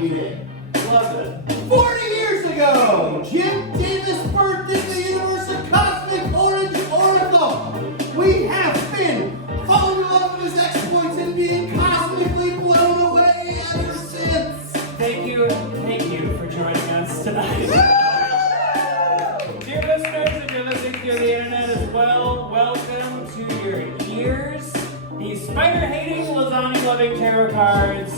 beat it. Love it. 40 years ago, Jim Davis birthed in the universe of cosmic orange oracle. We have been falling in love with his exploits and being cosmically blown away ever since. Thank you for joining us tonight. Dear listeners, if you're listening through the internet as well, welcome to your ears. These spider-hating, lasagna-loving tarot cards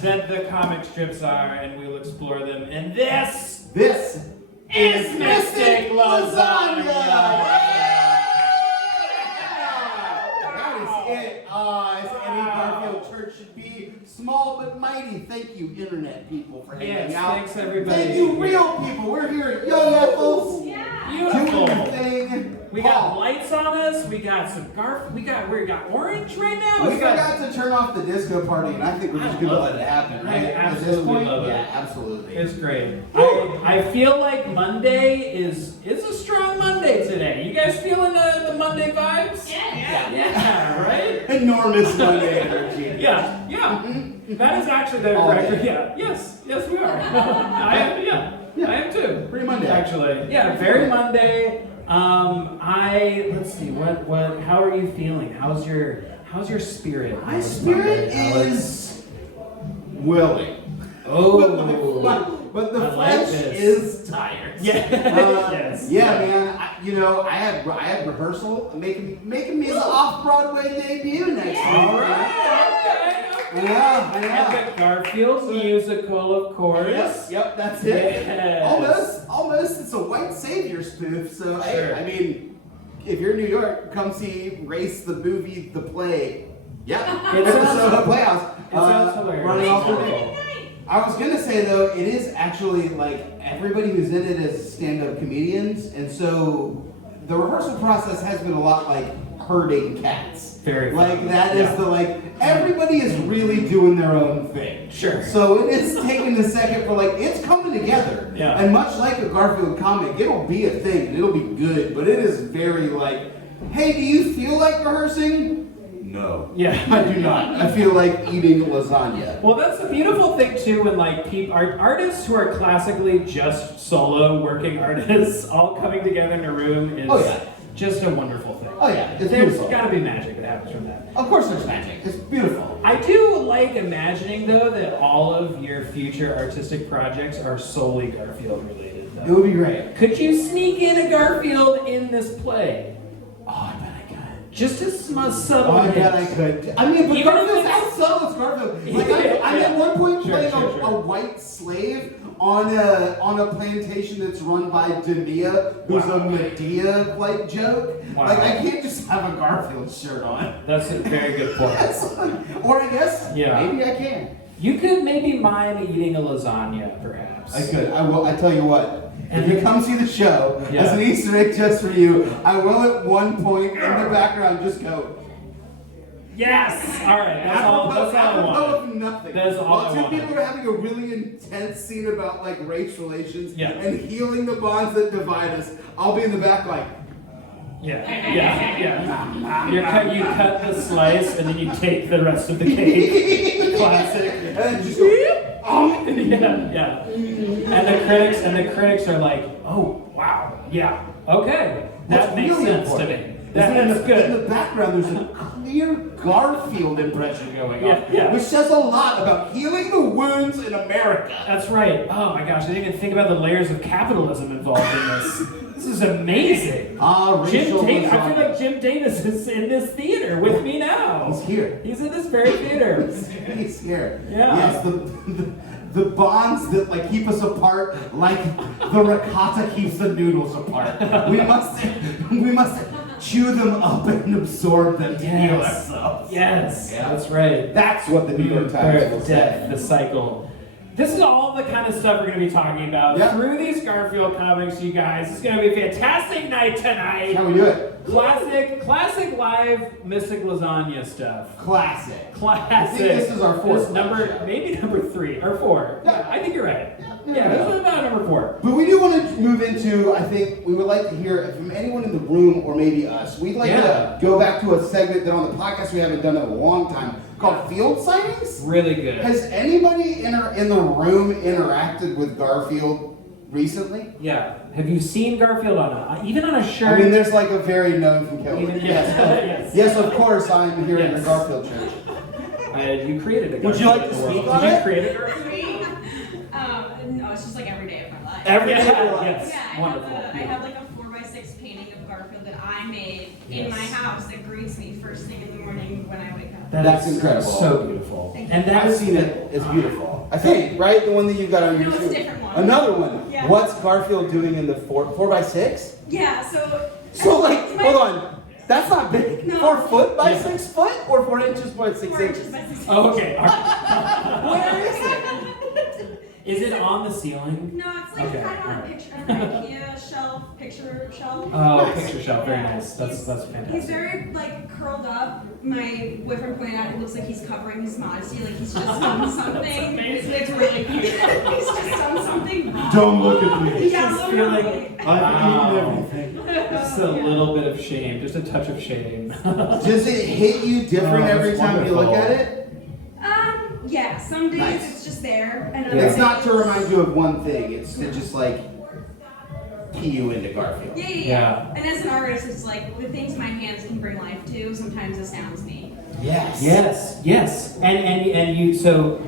that the comic strips are, and we'll explore them. And this is Mystic Lasagna! That is it. As any Garfield church should be, small but mighty. Thank you, internet people, for hanging out. Thanks everybody. Thank you, real people. We're here at Young Ethel's. Beautiful. Doing your thing. We got lights on us. We got some we got orange right now. We forgot to turn off the disco party, and I think we're just gonna let it happen, right? At this point, yeah, absolutely. It's great. I feel like Monday is a strong Monday today. You guys feeling the Monday vibes? Yeah, right? Enormous Monday energy. Yeah. That is actually the record. Yeah. Yes, we are. I am too. Pretty Monday. Actually. Yeah, very Monday. Let's see, how are you feeling? How's your spirit? My spirit is willing. Oh. But the like flesh this. is tired. Yeah. Yes. Yeah, man. I had rehearsal making me an off-Broadway debut next week. All right. Okay. Yeah. Epic Garfield musical, of course. Yep, that's it. Yes. Almost. It's a white savior spoof. So Sure. if you're in New York, come see Race the movie, the play. Yeah, It sounds- so Playhouse. It sounds hilarious. Running off the day. I was gonna say though, it is actually like everybody who's in it is stand-up comedians, and so the rehearsal process has been a lot like herding cats. Very fun. Like that is everybody is really doing their own thing. Sure. So it is taking a second for it's coming together. Yeah. And much like a Garfield comic, it'll be a thing and it'll be good, but it is very hey, do you feel like rehearsing? No. Yeah. I do not. I feel like eating lasagna. Well, that's the beautiful thing too, when artists who are classically just solo working artists all coming together in a room is just a wonderful thing. Oh yeah, it's There's beautiful. got to be magic that happens from that. Of course there's magic. It's beautiful. I do like imagining though that all of your future artistic projects are solely Garfield related. It would be great. Could you sneak in a Garfield in this play? Oh, I bet I could. Just a subtle Oh, I hint. bet I could. I mean, but Even Garfield's if how subtle is Garfield? I'm Yeah. at one point playing Sure. a white slave on a plantation that's run by Dania, who's a Medea joke. Wow. I can't just have a Garfield shirt on. That's a very good point. Or I guess maybe I can. You could maybe mime eating a lasagna, perhaps. I could. I will. I tell you what. And If you come see the show, as an Easter egg just for you, I will at one point in the background just go. Yes! Alright, that's all I Apropos want. of nothing. That's all While I two wanted. people are having a really intense scene about race relations Yeah. and healing the bonds that divide us, I'll be in the back Yeah. You cut the slice and then you take the rest of the cake. Classic. and then just go. Yeah. And the critics are like, oh wow, yeah, okay. That What's makes really sense important to me. is That's in good. the background, there's a clear Garfield impression going on, Yeah. which says a lot about healing the wounds in America. That's right. Oh my gosh, I didn't even think about the layers of capitalism involved in this. This is amazing. Racial I feel lasagna. like Jim Davis is in this theater with me now. He's here. He's in this very theater. He's here. Yeah. Yes, the bonds that keep us apart, like the ricotta keeps the noodles apart. We must chew them up and absorb them to heal ourselves. Yes, Yeah. that's right. That's what the New York Times will Birth, say. death, the cycle. This is all the kind of stuff we're going to be talking about Yeah. through these Garfield comics, you guys. It's going to be a fantastic night tonight. How we do it? Classic live Mystic Lasagna stuff. Classic. I think this is our fourth. Maybe number 3 or 4. Yeah, I think you're right. Yeah, this is about number 4. But we do want to move into, I think, we would like to hear from anyone in the room or maybe us. We'd like to go back to a segment that on the podcast we haven't done in a long time called Field Sightings. Really good. Has anybody in the room interacted with Garfield recently? Yeah. Have you seen Garfield even on a shirt? I mean, there's like a very known from Kelly. Yes. Yes, of course, I'm here in the Garfield church. You created a Garfield. Would you like to speak on it? Did you create a Garfield? No, it's just like every day of my life. Every day of your life. Yes. Yeah, Wonderful. I have like a 4x6 painting of Garfield that I made in my house that greets me first thing in the morning when I wake up. That's incredible. So beautiful. And I've seen it. It's beautiful. I think, right? The one that you've got on No, YouTube. it's a different one. Another one. Yeah. What's Garfield doing in the 4x6? Yeah, so... So like, hold on. That's not big. No. 4 foot by 6 foot or 4 inches by 6 4 inches? inches by 6 Oh, okay. All right. Where is it? Is it on the ceiling? No, it's like Okay, kind of on a alright. picture, an IKEA shelf, picture shelf. Oh, Nice. picture shelf. Very Yeah. nice. That's He's fantastic. very like curled up. My boyfriend pointed out it looks like he's covering his modesty, like he's just done something. It's really cute. He's just done something wrong. Don't look at me. Yeah, Just literally. feel like- I've eaten everything. Just a little bit of shame, just a touch of shame. Does it hit you different Oh, every that's time you look wonderful. at it? Yeah, some days Nice. it's just there, and Yeah. other It's not days- to remind you of one thing. It's to just like key you into Garfield. Yeah. And as an artist, it's like the things my hands can bring life to. Sometimes astounds me. Yes. Yes. And you so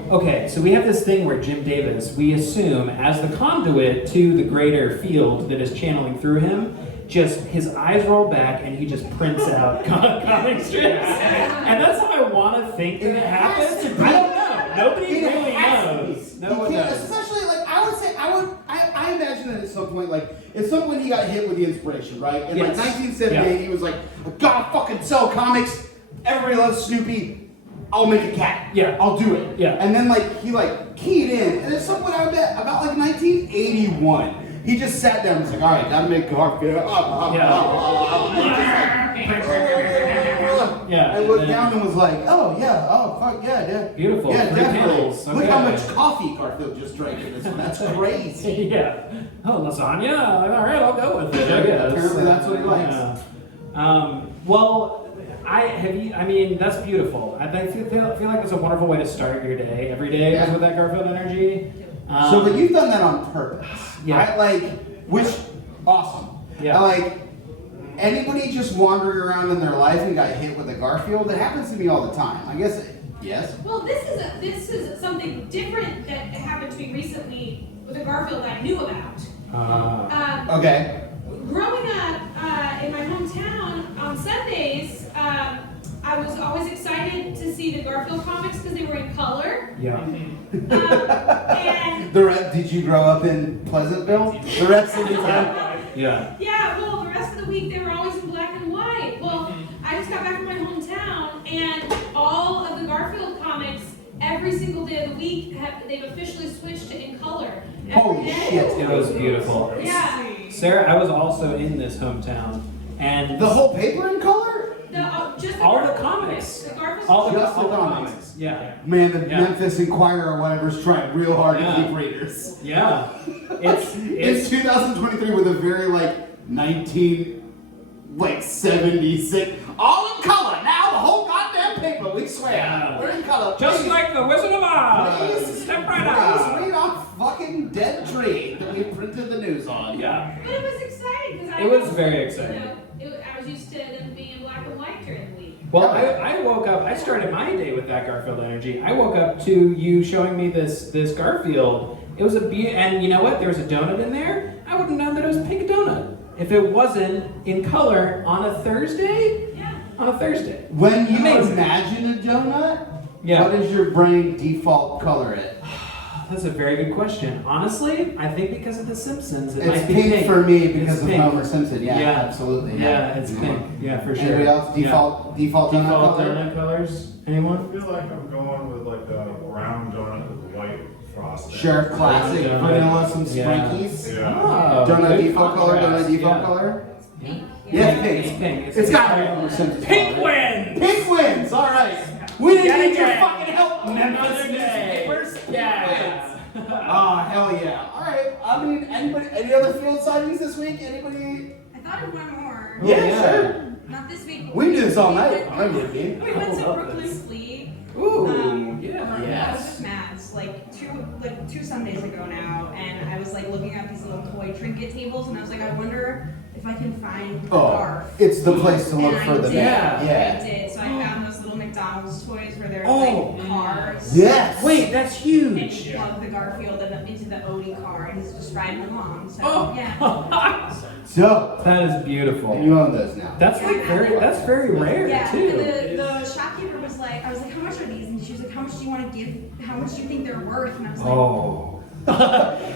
we have this thing where Jim Davis, we assume as the conduit to the greater field that is channeling through him, just his eyes roll back and he just prints out comic strips. And that's how I want to think that it happens. I don't know. Nobody really knows. No one knows. Especially like I imagine that at some point he got hit with the inspiration, right? In Yes. like 1978, he was like, I gotta fucking sell comics. Everybody loves Snoopy. I'll make a cat. Yeah. I'll do it. Yeah. And then like he like keyed in, and at some point I bet about like 1981, he just sat down and was like, all right, gotta make Garfield. Yeah. And looked down and was like, oh yeah, oh fuck yeah. Beautiful. Yeah, 3 definitely. panels. Look how Okay. much coffee Garfield just drank in this one. That's crazy. Yeah. Oh, lasagna? All right, I'll go with it. I guess. Apparently that's what he likes. Well, that's beautiful. I feel like it's a wonderful way to start your day. Every day Yeah. is with that Garfield energy. But you've done that on purpose. Yeah. Right? Which, awesome. Yeah. Anybody just wandering around in their life and got hit with a Garfield, it happens to me all the time. I guess, yes? Well, this is something different that happened to me recently with a Garfield I knew about. Okay. Growing up in my hometown on Sundays, I was always excited to see the Garfield comics because they were in color. Yeah. And Did you grow up in Pleasantville? The rest of the time? Yeah. yeah, well, the rest of the week they were always in black and white. Well, I just got back from my hometown, and all of the Garfield comics, every single day of the week, they've officially switched to in color. Holy shit. It was beautiful. Yeah. Sarah, I was also in this hometown, and The whole paper in color? Just all the Garfield comics. The Garfield all the Just the comics. comics. Yeah. Man, the Yeah. Memphis Inquirer or whatever's trying real hard Yeah. to keep readers. Yeah. It's It's 2023 with a very 76, all in color. Now the whole goddamn paper, we swear. Yeah. We're in color. just Please, like the Wizard of Oz. please, Step right please up. read our fucking dead tree that we printed the news on. Yeah. But it was exciting because It was very exciting. I was used to them being in black and white during the week. Well, I woke up. I started my day with that Garfield energy. I woke up to you showing me this Garfield. It was and you know what? There was a donut in there. I wouldn't have known that it was a pink donut if it wasn't in color on a Thursday. Yeah. On a Thursday. When you Amazing. imagine a donut, Yeah. what does your brain default color it? That's a very good question. Honestly, I think because of The Simpsons, it It's might be pink for me because It's of pink. Homer Simpson. Yeah, Yeah. absolutely. Yeah, it's pink. Yeah, for sure. Anybody else? Yeah. Default donut Default color? donut colors? I Anyone? feel like I'm going with like a brown donut with white frosting. Sure, classic. Donut. Vanilla, some Yeah. Sprinkies. Yeah. Oh, Donut good default color, contrast. donut default Yeah. color. Pink. Yeah, it's It's pink. pink. It's got to be Homer Simpson's Pink fault, right? wins! Pink wins. All right. We didn't Yet need your again. fucking help, Memphis Another day. newspapers. Yeah. Oh, hell yeah. All right. I mean, anybody? Any other field sightings this week? Anybody? I thought of one more. Yeah, sure. Not this week. But We can do this all night. We I'm went, with you. we went to love Brooklyn this. Flea. Ooh. Yeah. I was with Mads like two Sundays ago now, and I was like looking at these little toy trinket tables, and I was like, I wonder if I can find a Oh, Garf. it's the place to look And for I the did. man. I did. So I found those little McDonald's toys where they're Oh. like cars. Yes. Wait, that's And huge. you plug the Garfield into the Odie car, and he's just riding along. So Oh. yeah. So, That is beautiful. and you own those now. That's like that's very rare Yeah, too. and the shopkeeper was like, I was like, how much are these? And she was like, how much do you want to give? How much do you think they're worth? And I was like, Oh.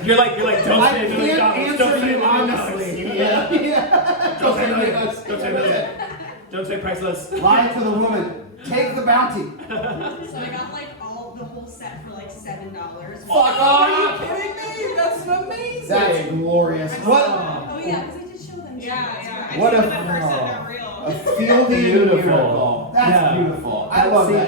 you're like, don't I say can't McDonald's, don't answer say you McDonald's. honestly. Yeah. Don't say McDonald's. Don't say that. Don't say priceless. Lie to the woman. Take the bounty. so I got like the whole set for like $7. Fuck, are you kidding me? That's amazing. That's glorious. What? Oh yeah, because I did show them. Yeah. What I a- see them in person, they're real. A fielding Beautiful. miracle. That's Yeah. beautiful. I love See, that.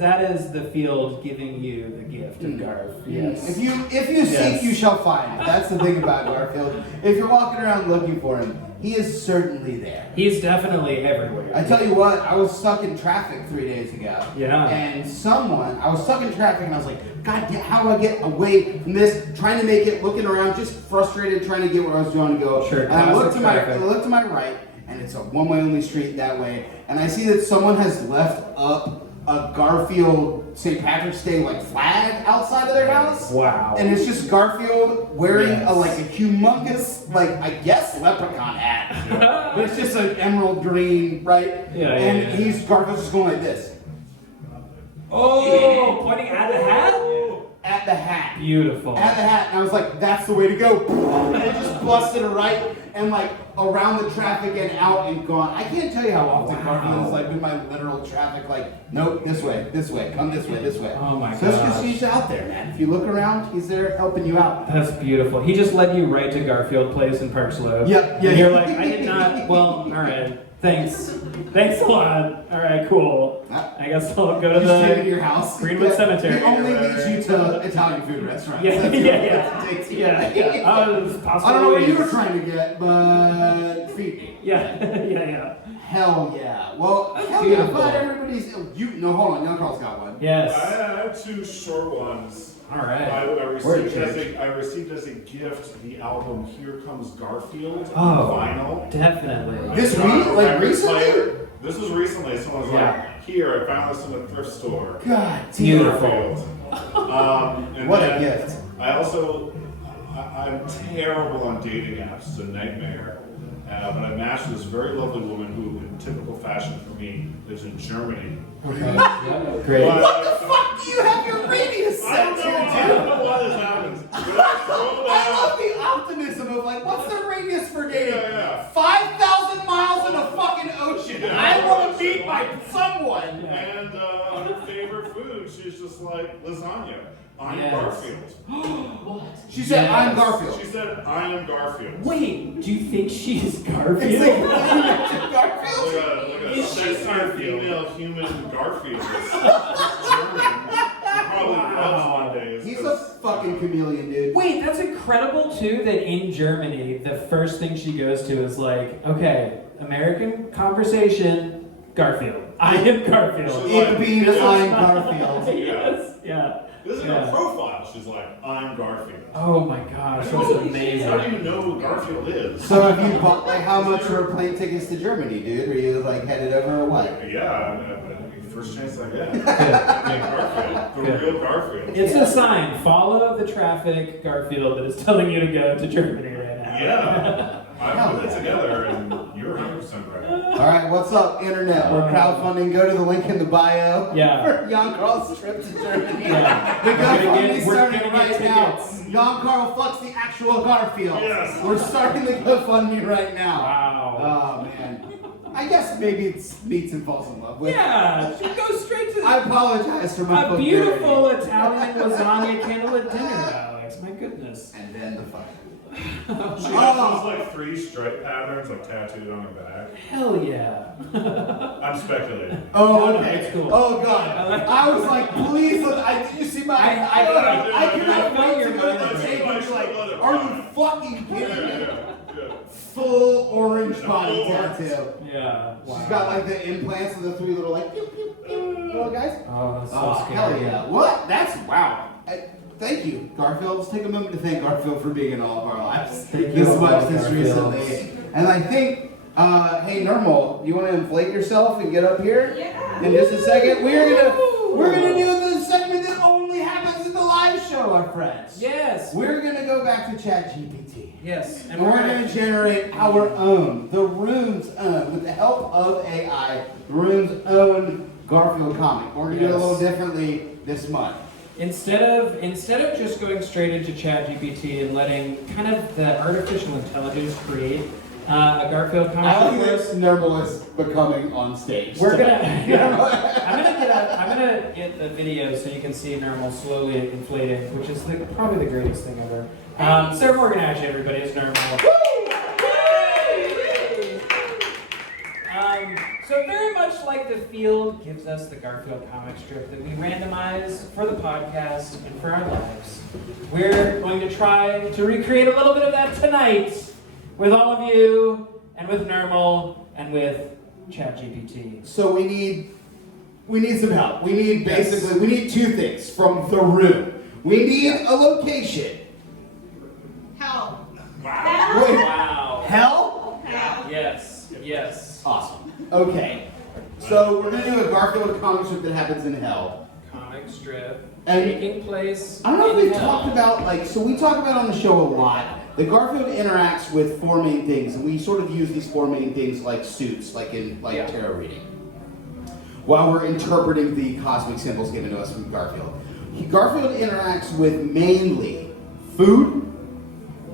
that is the field giving you the gift of Garf. Yes. If you Yes. seek, you shall find. That's the thing about Garfield. If you're walking around looking for him, he is certainly there. He's definitely everywhere. I tell you what, I was stuck in traffic 3 days ago. Yeah. And I was stuck in traffic and I was like, God damn, how do I get away from this? Trying to make it, looking around, just frustrated, trying to get where I was trying to go. Sure, And I look classic traffic. to my right, and it's a one-way only street that way. And I see that someone has left up a Garfield St. Patrick's Day like flag outside of their house. Wow. And it's just Garfield wearing Yes. a humongous, I guess leprechaun hat. But it's just an emerald green, right? Yeah, And yeah. Garfield's just going like this. Oh, pointing at the hat? At the hat. Beautiful. At the hat. And I was like, that's the way to go. And it just busted right and around the traffic and out and gone. I can't tell you how often Garfield has been my literal traffic, nope, this way, come this way. Oh my So it's gosh. because he's out there, man. If you look around, he's there helping you out. That's beautiful. He just led you right to Garfield Place in Park Slope. Yep, yeah. And you're like, I did not. Well, all right. Thanks. Thanks a lot. All right, cool. I guess I'll go to Just take it to the. your house. Greenwood Cemetery. He only leads you to Italian food restaurants. Yeah, That's yeah. what it takes you. Yeah. It's possible. I don't know what you were trying to get, but feed me. Yeah, yeah. Hell yeah. Well, hell yeah. I'm Beautiful. glad everybody's. No, hold on. Young Carl's got one. Yes. I have two short ones. All right. I Word received as a gift the album Here Comes Garfield Oh, vinyl. definitely. This I got week? a Like record recently? player. This was recently. Someone was Yeah. like, "Here, I found this in a thrift store." God damn. Beautiful. And What a then gift. I'm terrible on dating apps. It's a nightmare. But I matched with this very lovely woman who, in typical fashion for me, lives in Germany. Great. What the fuck do you have your radius I set don't to, know. I don't know why this happens. But I scroll I down. love the optimism of what's the radius for dating? Yeah. 5,000 miles in a fucking ocean. Yeah. I want to meet someone. And her favorite food, she's just like lasagna. I'm Yes. Garfield. She said, Yes. I'm Garfield. She said, I am Garfield. Wait, do you think she's It's Garfield? like, Garfield? Look at Is she sexy Garfield? female human Garfield. It's German. He probably loves Mondays. He's a fucking chameleon, dude. Wait, that's incredible too that in Germany, the first thing she goes to is like, okay, American conversation, Garfield. I am Garfield. Ich bin ein Garfield. Yes, yeah. This is Yeah. her profile. She's like, I'm Garfield. Oh my gosh, that's I don't amazing. even know who Garfield is. So have you bought, how much were plane tickets to Germany, dude? Were you, headed over or what? Yeah, first chance I get. Good. Garfield. The Good. real Garfield. It's a sign. Follow the traffic, Garfield, that is telling you to go to Germany right now. Yeah. I put it together and you're 100% right. All right, what's up, internet? We're crowdfunding. Go to the link in the bio Yeah. for Young Carl's trip to Germany. Yeah. The We're gonna GoFundMe get- we're starting gonna right get now. tickets. Young Carl fucks the actual Garfield. Yes. We're starting the GoFundMe right now. Wow. Oh man. I guess maybe it's meets and falls in love with. Yeah, she goes straight to I apologize for my a beautiful Italian lasagna candlelit dinner, Alex. My goodness. And then the fire. She has those like 3 stripe patterns like tattooed on her back. Hell yeah. I'm speculating. Oh, No, okay. it's cool. Oh, God. I was like, please, did you see my... I cannot wait to go to the table and be like, are you fucking kidding me? Yeah. Full orange body tattoo. Yeah. Wow. She's got like the implants of the 3 little like, pew, pew, pew, little guys. Oh, that's so Oh, scary. hell yeah. What? That's, wow. Thank you, Garfield. Let's take a moment to thank Garfield for being in all of our lives Thank you, this much this Garfield. recently. And I think, hey, Nermal, you want to inflate yourself and get up here? Yeah. In just a second, we're gonna do the segment that only happens in the live show, our friends. Yes. We're gonna go back to ChatGPT. Yes. And we're going to generate our own, the room's own, with the help of AI, the room's own Garfield comic. We're going to do it a little differently this month. Instead of just going straight into ChatGPT and letting kind of the artificial intelligence create a Garfield comic I like for this us, Nermal is becoming on stage. we're gonna. tonight. Yeah, I'm gonna get the video so you can see Nermal slowly inflating, which is probably the greatest thing ever. Sarah Morganaschi, everybody, is Nermal. So very much like the field gives us the Garfield comic strip that we randomize for the podcast and for our lives, we're going to try to recreate a little bit of that tonight with all of you and with Nermal and with ChatGPT. So we need some help. We need we need 2 things from the room. We need a location. Hell. Wow. Wait. Wow. Hell? Yes. Yes. Awesome. Okay. So we're going to do a Garfield comic strip that happens in hell. Comic strip And taking place. I don't know if in we've hell. talked about, so we talk about on the show a lot that Garfield interacts with 4 main things, and we sort of use these 4 main things like suits, like in tarot reading, while we're interpreting the cosmic symbols given to us from Garfield. Garfield interacts with mainly food,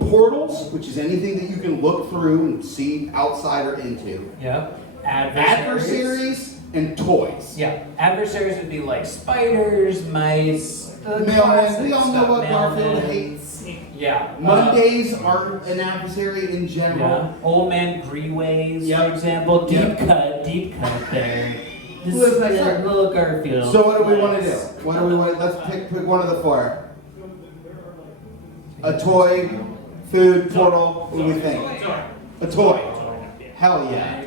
portals, which is anything that you can look through and see outside or into, Yep. adversaries, and toys. Yeah. Adversaries would be like spiders, mice, the Mailman, classic we all know stuff, what Garfield mailman. hates. Yeah. Mondays are an adversary in general. Yeah. Old Man Greenways, Yep. for example. Yep. Deep cut there. This Who is is that, the sir? little Garfield. So what do we want to do? What do we want? Let's pick one of the 4. A toy, food, portal. What do we think? A toy. Hell yeah.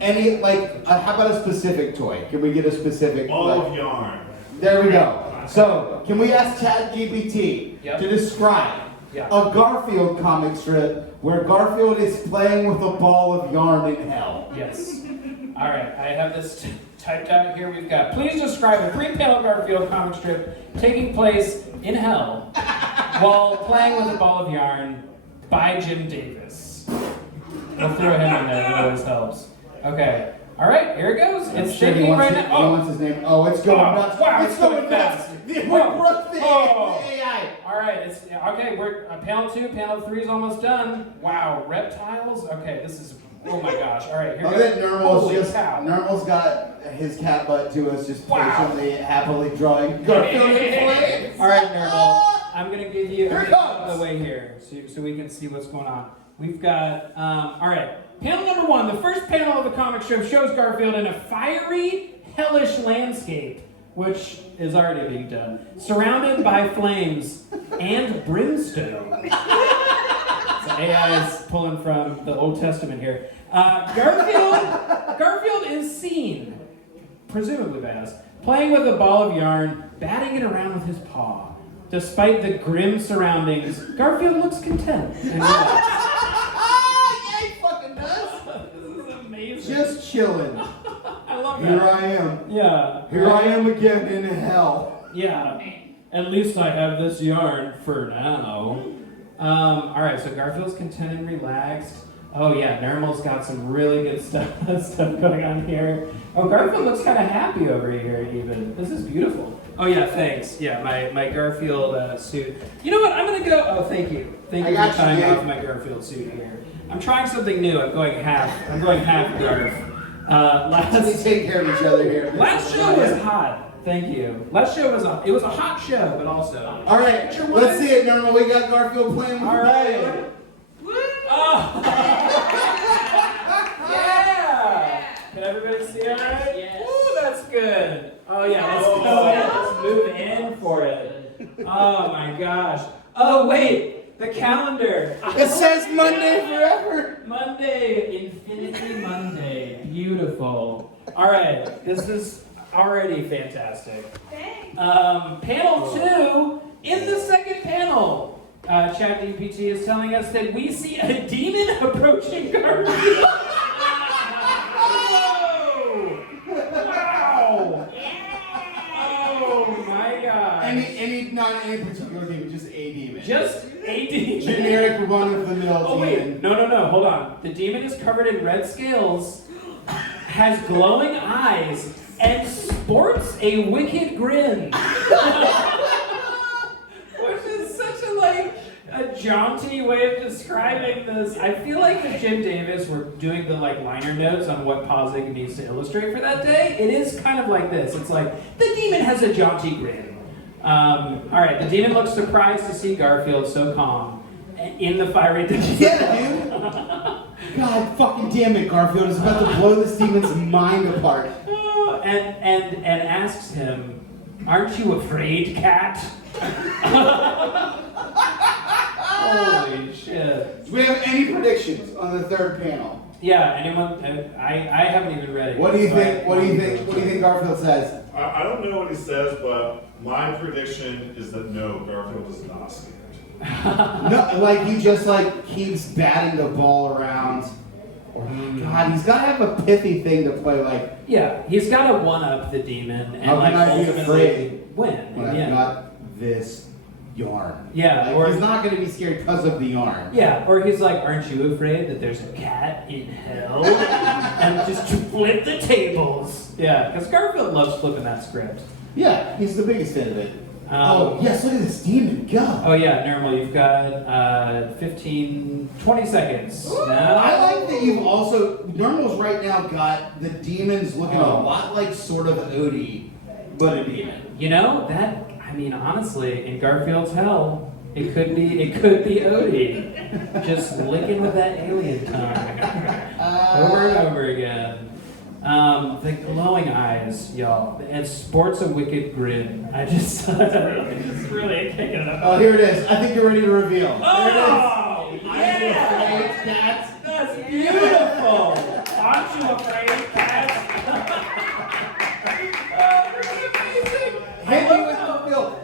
Any how about a specific toy? Can we get a specific? Ball of yarn. There we go. So can we ask ChatGPT Yep. to describe Yeah. a Garfield comic strip where Garfield is playing with a ball of yarn in hell? Yes. All right, I have this typed out here. We've got, please describe a 3-panel Garfield comic strip taking place in hell while playing with a ball of yarn by Jim Davis. We'll throw him in there, it always helps. Okay, all right, here it goes. It's Sure, he thinking wants right it- now. He wants his name. Oh, it's going nuts. Wow, it's going nuts. fast. We Whoa. broke the Oh. AI. All right, it's okay. We're panel 2, panel 3 is almost done. Wow, reptiles. Okay, this is. Oh my gosh! All right, here Oh, we that go. Nermal's Holy just cow. Nermal's got his cat butt to us, just Wow. patiently, happily drawing Garfield in flames. All right, Nermal. I'm gonna give you Here it out of comes. the way here, so we can see what's going on. We've got. All right, panel number 1. The first panel of the comic strip shows Garfield in a fiery, hellish landscape, which is already being done, surrounded by flames and brimstone. So AI is pulling from the Old Testament here. Garfield is seen, presumably by us, playing with a ball of yarn, batting it around with his paw. Despite the grim surroundings, Garfield looks content and relaxed. Yeah, he fucking does. This is amazing. Just chilling. I love Here that. I am. Yeah. Here I am again in hell. Yeah. At least I have this yarn for now. All right, so Garfield's content and relaxed. Oh yeah, Nermal's got some really good stuff going on here. Oh, Garfield looks kind of happy over here even. This is beautiful. Oh yeah, thanks. Yeah, my Garfield suit. You know what? I'm gonna go. Oh, thank you. Thank I you got for you, tying dude. off my Garfield suit here. I'm trying something new. I'm going half Garf. We take care of each other here. Last show was hot. Thank you. Last show was it was a hot show, but also. All right, let's see it, Nermal. We got Garfield playing with All the right. Oh! Yeah! Can everybody see all right? Yes. Ooh, that's good. Oh yeah, let's go in. Let's move in for it. Oh my gosh. Oh wait, the calendar. It says Monday forever. Monday, Infinity Monday. Beautiful. All right, this is already fantastic. Thanks. Panel 2, in the second panel, ChatGPT is telling us that we see a demon approaching Garfield. Whoa! Wow! Oh my god. Not any particular demon, just a demon. Just a demon. Generic run-of-the-mill Oh demon. wait, no, hold on. The demon is covered in red scales, has glowing eyes, and sports a wicked grin. Which is such a jaunty way of describing this. I feel like if Jim Davis were doing the liner notes on what Posig needs to illustrate for that day, it is kind of like this. It's like, the demon has a jaunty grin. Alright, the demon looks surprised to see Garfield so calm in the fiery dungeon. Yeah, dude. God fucking damn it, Garfield is about to blow this demon's mind apart. And asks him, "Aren't you afraid, cat?" Holy shit. Do we have any predictions on the third panel? Yeah, anyone? I haven't even read it. What do you think? What do you think Garfield says? I don't know what he says, but my prediction is that no, Garfield is not scared. No, like he just keeps batting the ball around. God, he's got to have a pithy thing to play like. Yeah, he's got to one-up the demon and How can I be ultimately afraid win. when I've Yeah. got this yarn? Yeah, Like, or he's not going to be scared because of the yarn. Yeah, or he's like, "Aren't you afraid that there's a cat in hell?" And just to flip the tables. Yeah, because Garfield loves flipping that script. Yeah, he's the biggest fan of it. Oh, yes, look at this demon go. Oh yeah, Nermal, you've got 20 seconds. Now. I like that you've also, Nermal's right now got the demons looking a lot like sort of Odie, but a demon. You know, honestly, in Garfield's hell, it could be Odie. Just licking with that alien tongue. Over and over again. The glowing eyes, y'all, and sports a wicked grin. It's just really kicking it up. Oh, here it is. I think you're ready to reveal. Oh, Here it is. yeah! That's beautiful! Aren't you afraid, cat? Oh, this is amazing! Hit me with the reveal.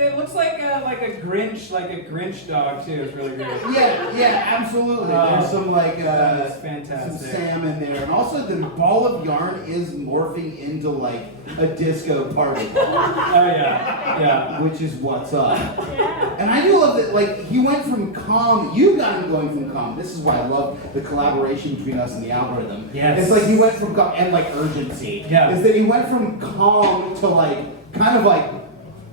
It looks like a Grinch dog too. It's really great. Yeah, absolutely. There's some that's some fantastic. Sam in there, and also the ball of yarn is morphing into a disco party, Oh yeah. which is what's up. And I do love that. He went from calm. You got him going from calm. This is why I love the collaboration between us and the algorithm. Yes. It's he went from calm and urgency. Yeah. Is that he went from calm to kind of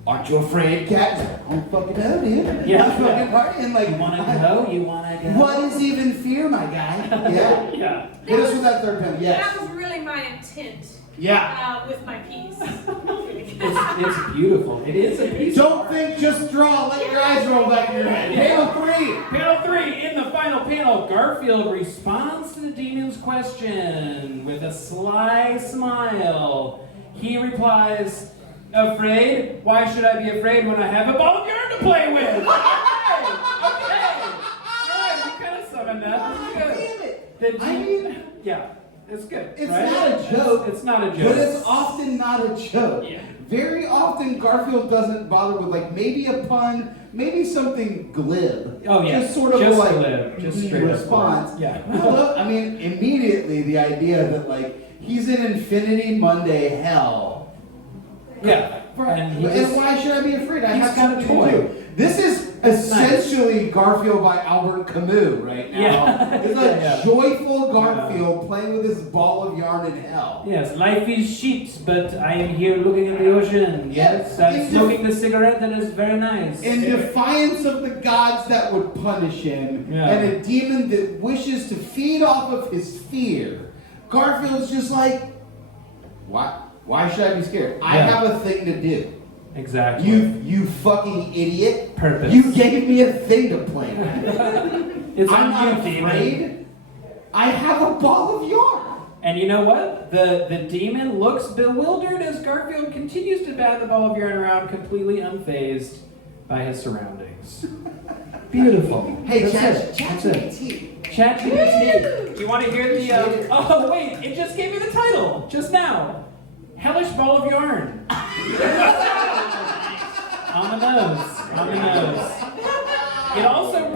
aren't you afraid, cat? I don't fucking know, dude. Yeah. I'm fucking partying. You wanna go? You wanna go? What is even fear, my guy? Yeah. Yeah. Hit us with that third pen. Yes. That was really my intent Yeah. with my piece. It's beautiful. It is a piece. Don't think, just draw. Let your eyes roll back in your head. Panel 3. Panel 3, in the final panel, Garfield responds to the demon's question with a sly smile. He replies, "Afraid? Why should I be afraid when I have a ball of yarn to play with?" Okay. Alright, we kind of summoned that. This is good. Damn it. Yeah, it's good. It's right? not a joke. It's not a joke. But it's often not a joke. Yeah. Very often Garfield doesn't bother with maybe a pun, maybe something glib. Oh yeah, Just sort of just like glib. Just straight up response. glib. Yeah. Well, immediately the idea that he's in Infinity Monday hell. Yeah. And why should I be afraid? I he's have got a something toy. to do. This is essentially Garfield by Albert Camus right now. Yeah. It's Yeah. joyful Garfield playing with his ball of yarn in hell. Yes, life is shit, but I am here looking at the ocean. Yes, I'm smoking the cigarette that is very nice. In defiance of the gods that would punish him, Yeah. and a demon that wishes to feed off of his fear, Garfield's just why should I be scared? I Yeah. have a thing to do. Exactly. You fucking idiot. Purpose. You gave me a thing to play with. It's I'm on not you, demon. afraid. I have a ball of yarn. And you know what? The demon looks bewildered as Garfield continues to bat the ball of yarn around, completely unfazed by his surroundings. Beautiful. Hey, That's ChatGPT. ChatGPT. Do you want to hear the? Oh wait! It just gave me the title just now. Hellish ball of yarn. On the nose. On the nose. It also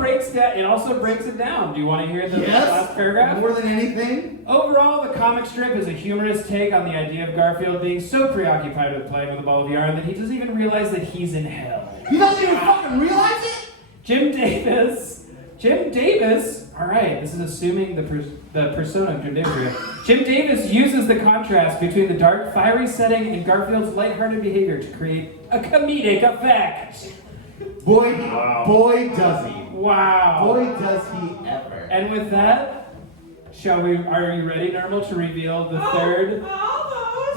breaks it down. Do you want to hear the last paragraph? More than anything. Overall, the comic strip is a humorous take on the idea of Garfield being so preoccupied with playing with a ball of yarn that he doesn't even realize that he's in hell. He doesn't even fucking realize it. Jim Davis. All right, this is assuming the persona of Jim Davis here. Jim Davis uses the contrast between the dark, fiery setting and Garfield's lighthearted behavior to create a comedic effect. Boy does he. Wow. Boy does he ever. And with that, are you ready, Nermal, to reveal the third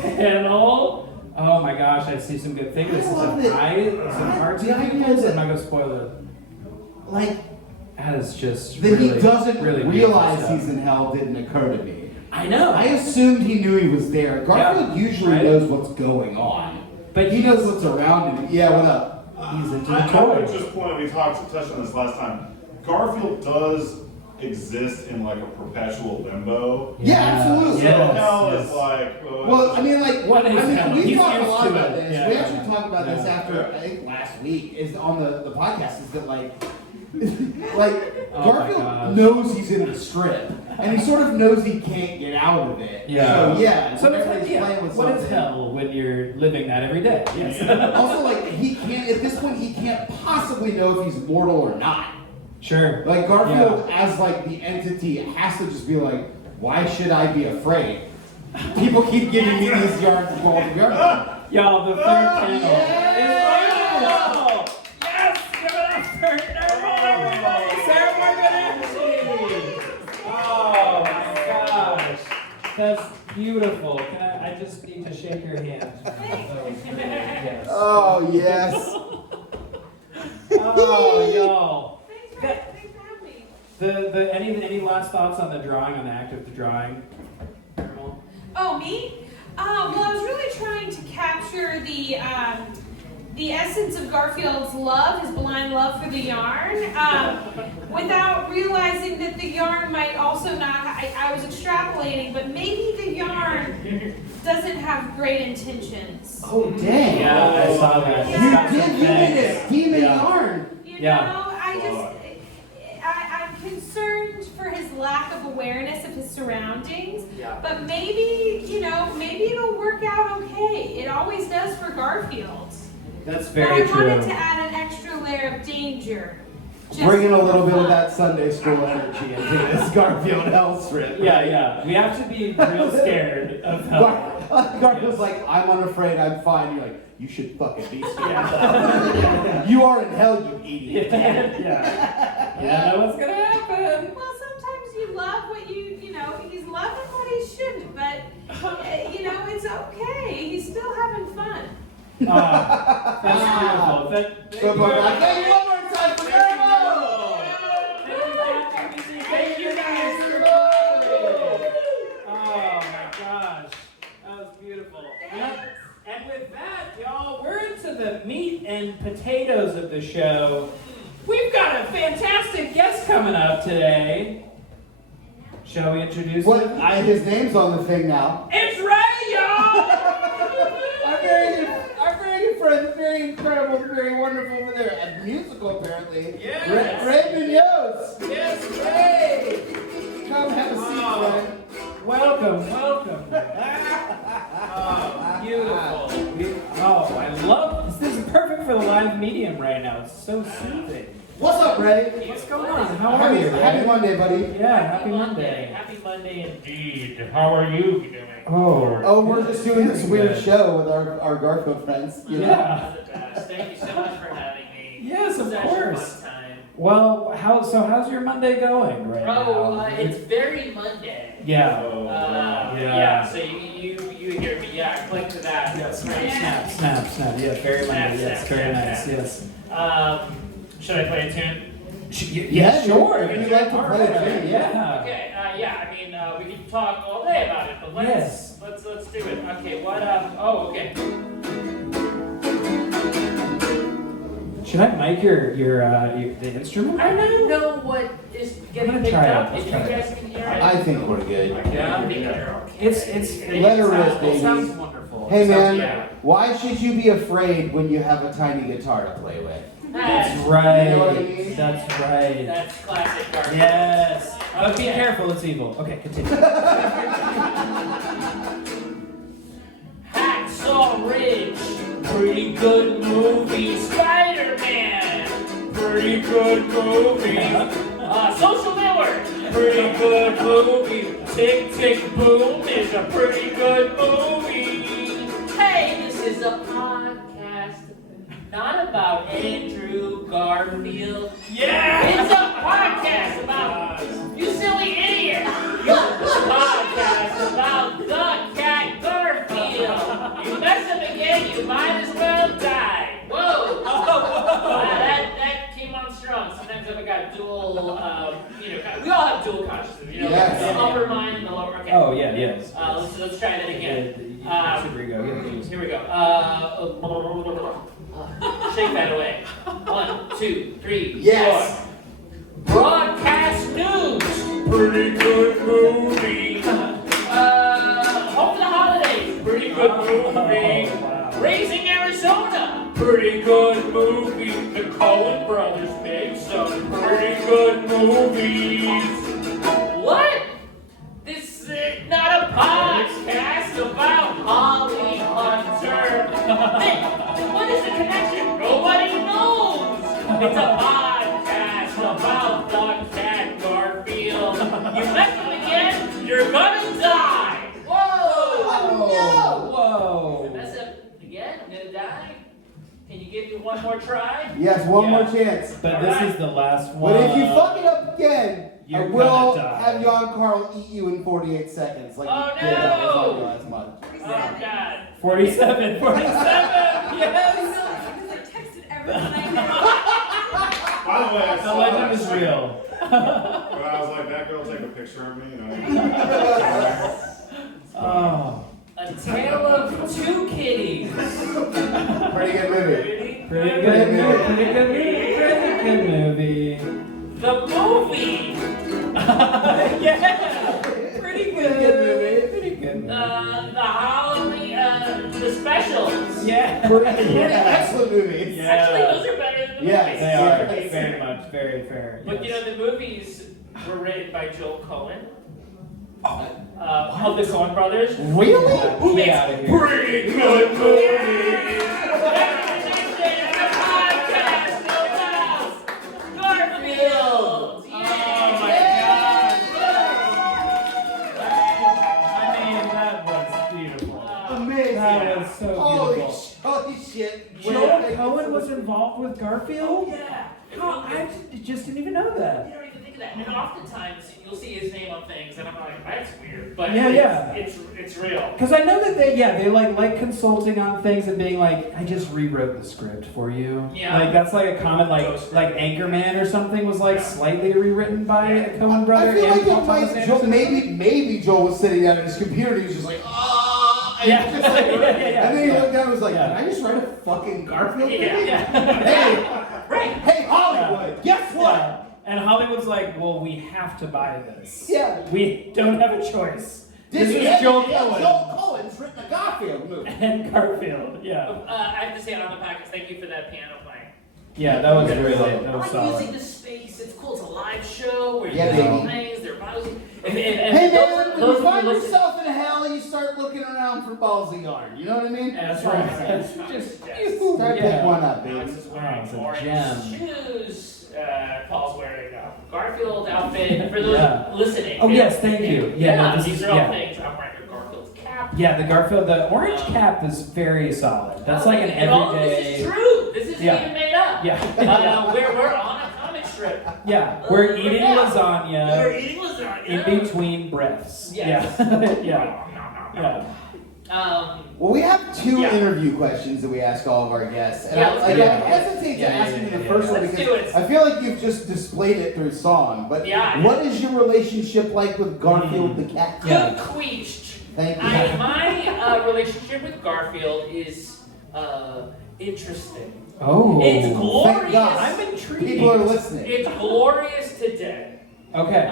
panel? Oh my gosh, I see some good things. This is some parts The idea is I'm not gonna spoil it. Like, That is just that really, he doesn't really realize beautiful he's in hell didn't occur to me. I know. I assumed he knew he was there. Garfield usually knows what's going on. But He knows what's around him. Yeah, what up? He's into the I would toy. just point, we touched on this last time. Garfield does exist in like a perpetual limbo. Yeah, absolutely. So Yes, hell yes. is like. Well, I mean, like, What is hell? we He's talked a used lot to about it. this. Yeah, We yeah. actually talked about this Yeah. after, I think last week, is on the podcast, is that like Oh my Garfield gosh. knows he's in the strip, and he sort of knows he can't get out of it. Yeah. So yeah, So whenever it's he's like, playing with what is something- hell when you're living that every day? Yes. Also, like, he can't, at this point, he can't possibly know if he's mortal or not. Sure. Like, Garfield, as, like, the entity, has to just be like, why should I be afraid? People keep giving me these yarns and balls of yarn. Y'all, the third panel yeah. is wonderful! Yes! Give it up for Nermal, everybody! Sarah Morgan Ashley! Oh my gosh. That's beautiful. I just need to shake your hand. Yes. Oh, yes. Oh, y'all. Thanks for having me. Any last thoughts on the drawing, on the act of the drawing? Nermal? Oh, me? Well, I was really trying to capture the essence of Garfield's love, his blind love for the yarn, without realizing that the yarn might also not. I was extrapolating, but maybe the yarn doesn't have great intentions. Oh, dang. Yeah, I saw that. Yeah. You made it. Demon yarn. You Yeah. know, I'm concerned for his lack of awareness of his surroundings. Yeah. But maybe, maybe it'll work out okay. It always does for Garfield. That's But very I wanted true. to add an extra layer of danger. Just Bringing a for little bit of fun. that Sunday school energy into this Garfield hell strip. Yeah. We have to be real scared of hell. Garfield's like, I'm unafraid, I'm fine. You're like, you should fucking be scared. You are in hell, you idiot. Yeah. You don't know what's gonna happen. Well, sometimes you love what he's loving what he shouldn't, but, it's okay. He's still having fun. That's beautiful. So, thank you one more time for Nermal! Thank you guys for Oh my gosh. That was beautiful. And with that, y'all, we're into the meat and potatoes of the show. We've got a fantastic guest coming up today. Shall we introduce him? His name's on the thing now. It's Ray, y'all! Our very good friend, very incredible, very wonderful over there. A musical, apparently. Yes. Ray Munoz. Yes, Ray! Come have a seat, Oh. friend. Welcome. Oh, beautiful. I love this. Is perfect for the live medium right now. It's so soothing. What's up, Ray? What's going on? How are you, Ray? Happy Monday, buddy. Yeah, happy Monday. Happy Monday indeed. How are you doing? Oh, we're just doing this weird Good. show with our Garfield friends. You know? Yeah. The best. Thank you so much for having me. Yes, of It's such a course. fun time. Well, how's your Monday going right Oh, now? it's very Monday. Yeah. Yeah. So you hear me? Yeah. Click to that. Yeah, snap. Yeah, very Monday. Yes, very nice. Yes. Should I play a tune? Yeah, sure. if you'd like to play it, yeah. Okay, yeah, I mean, we can talk all day about it, but let's do it. Okay, what, okay. Should I mic the instrument? I don't know what is I'm getting gonna picked try it. up, Let's if you try it. guys can hear it. I think we're good. Yeah, I think they're okay. It's Let her rip, It baby. sounds wonderful. Hey It sounds- man, why should you be afraid when you have a tiny guitar to play with? That's That's right. You know what I mean? That's right. That's classic Garfield. Yes. But be Okay. careful, it's evil. Okay, continue. Hacksaw Ridge, pretty good movie. Spider-Man, pretty good movie. Social Network, pretty good movie. Tick Tick Boom is a pretty good movie. Hey, this is a podcast, not about Andrew Garfield. Yeah! It's a podcast about you silly idiot. It's a podcast about the cat Garfield. You mess up again, you might as well die. Whoa! That came on strong. Sometimes I've got dual, we all have dual consciousness. Yes. The upper mind and the lower. Okay. Oh, yeah, yes. Let's try that again. Here we go. Here we go. Shake that away. 1, 2, 3, Yes. 4. Broadcast news. Pretty good movie. Home for the Holidays. Pretty good movie. Wow. Raising Arizona. Pretty good movie. The Coen brothers made some pretty good movies. What? This is not a podcast about Holly Hunter. Hey, what is the connection? Nobody knows. It's a podcast about the cat Garfield. You mess up again, you're gonna die. Whoa! Whoa! Mess up again, I'm gonna die. Can you give me one more try? Yes, one Yeah. more chance. But this is the last one. But if you fuck it up again, I You're will gonna die. have Jan Carl eat you in 48 seconds. Like Oh, you did that no. Lasagna last month. Oh God. 47. Yes! Because I texted everyone I know. By the way, I The saw legend that is second, real. But I was like, that girl take a picture of me, you know. Oh. A Tale of Two Kitties. Pretty good movie. Pretty good movie. Pretty good movie. Pretty good movie. The movie. Yeah! Pretty good. Pretty good. The Halloween, the specials. Yeah. Pretty excellent movie. Yeah. Actually, those are better than the Yes, movies. They are. Yes. Very much. Very fair. But yes. the movies were written by Joel Coen. Of the Coen brothers. Really? Who Get makes out of here. pretty good movies. Garfield. Oh my God. I mean, that was beautiful. Amazing. That was so beautiful. Holy shit. Joel Coen was involved with Garfield? Yeah. How? I just didn't even know You that. don't even think of that. And oftentimes you'll see his name on things, and I'm like, that's weird. But Yeah, it's real. Because I know that they like consulting on things and being like, I just rewrote the script for you. Yeah. Like that's like a common like Anchorman or something was like slightly rewritten by a Coen brother. I feel and like Paul it Thomas might, Joel, Anderson. maybe Joel was sitting down at his computer and he was just like, and Yeah. just like, Yeah. and then he looked down and was like, Yeah. can I just write a fucking Garfield movie? Yeah. Right. Hey, Hollywood, guess what? Yeah. And Hollywood's like, well, we have to buy this. Yeah. We don't have a choice. This is Yeah, Joel yeah, Coen Joel Coen's written a Garfield movie. and Garfield. Yeah. I have to say on the podcast, thank you for that piano playing. Yeah, that was really I that was like using solid. the space. It's cool. It's a live show where Yeah, you baby. things, they're bouncing. Hey man, when you find yourself in hell, you start looking around for balls of yarn. You know what I mean? That's what I'm right. saying. Just Start picking one up, baby. Alex is wearing Wow, it's a orange gem. shoes. Paul's wearing a Garfield outfit. For those Yeah. listening. Oh yes, thank you. Yeah, no, these are all yeah. things. I'm wearing a Garfield cap. Yeah, the orange cap is very solid. That's like an And all of this everyday. is true. This isn't Yeah. even made up. Yeah. We're on a comic strip. Yeah, we're eating Yeah. lasagna We're eating lasagna. in between breaths. Yes. Yeah. Yeah. Yeah. Well, we have two Yeah. interview questions that we ask all of our guests, and Yeah, I let's do it. hesitate to ask you the first one Let's do because it. I feel like you've just displayed it through song. But Yeah. what is your relationship like with Garfield the cat? Good question. Thank you. My relationship with Garfield is interesting. Oh. It's Thank glorious. God. I'm intrigued. People are listening. It's glorious today. Okay.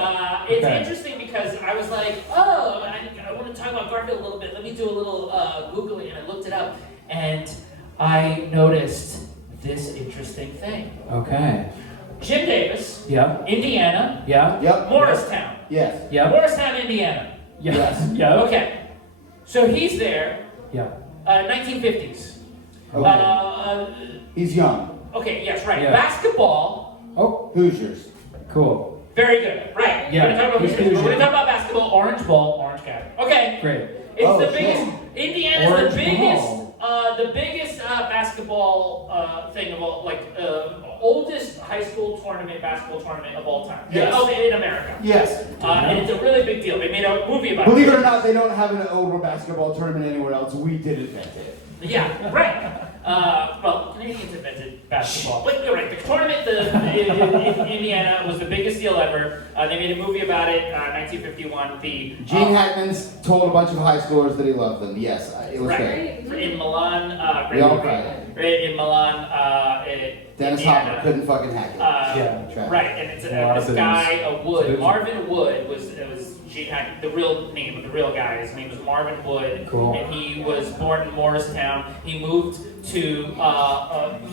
It's Okay. interesting because I was like, oh, I want to talk about Garfield a little bit. Let me do a little Googling, and I looked it up, and I noticed this interesting thing. Okay. Jim Davis, Yeah. Indiana, Yeah. Yep. Morristown. Yes. Yeah. Morristown, Indiana. Yeah. Yes. Yeah. Okay. So he's there, Yeah. 1950s. Okay. He's young. Okay, yes, right. Yeah. Basketball, Oh, Hoosiers. cool. very good. Right. Yeah. We're going to talk about Who's Hoosiers. We're going Hoosier? to talk about basketball, orange ball, orange cap. Okay. Great. It's Oh, the shit. biggest. Indiana's Orange the biggest basketball thing of all, oldest high school basketball tournament of all time. Yes. In America. Yes. And it's a really big deal. They made a movie about Believe it. it or not, they don't have an older basketball tournament anywhere else. We did invent it. Yeah, right. Well, Canadians invented basketball, but you're right. The tournament in Indiana was the biggest deal ever. They made a movie about it, 1951. Gene Hackman's told a bunch of high schoolers that he loved them. Yes, it was great. Right. In Milan, We all cried. Right, in Milan, Dennis Indiana. Hopper couldn't fucking hack it. Yeah. Right, and it's A lot of this guy, Booze. Marvin Wood was Gene Hackman, the real name of the real guy. His name was Marvin Wood, Cool. and he was born in Morristown. He moved to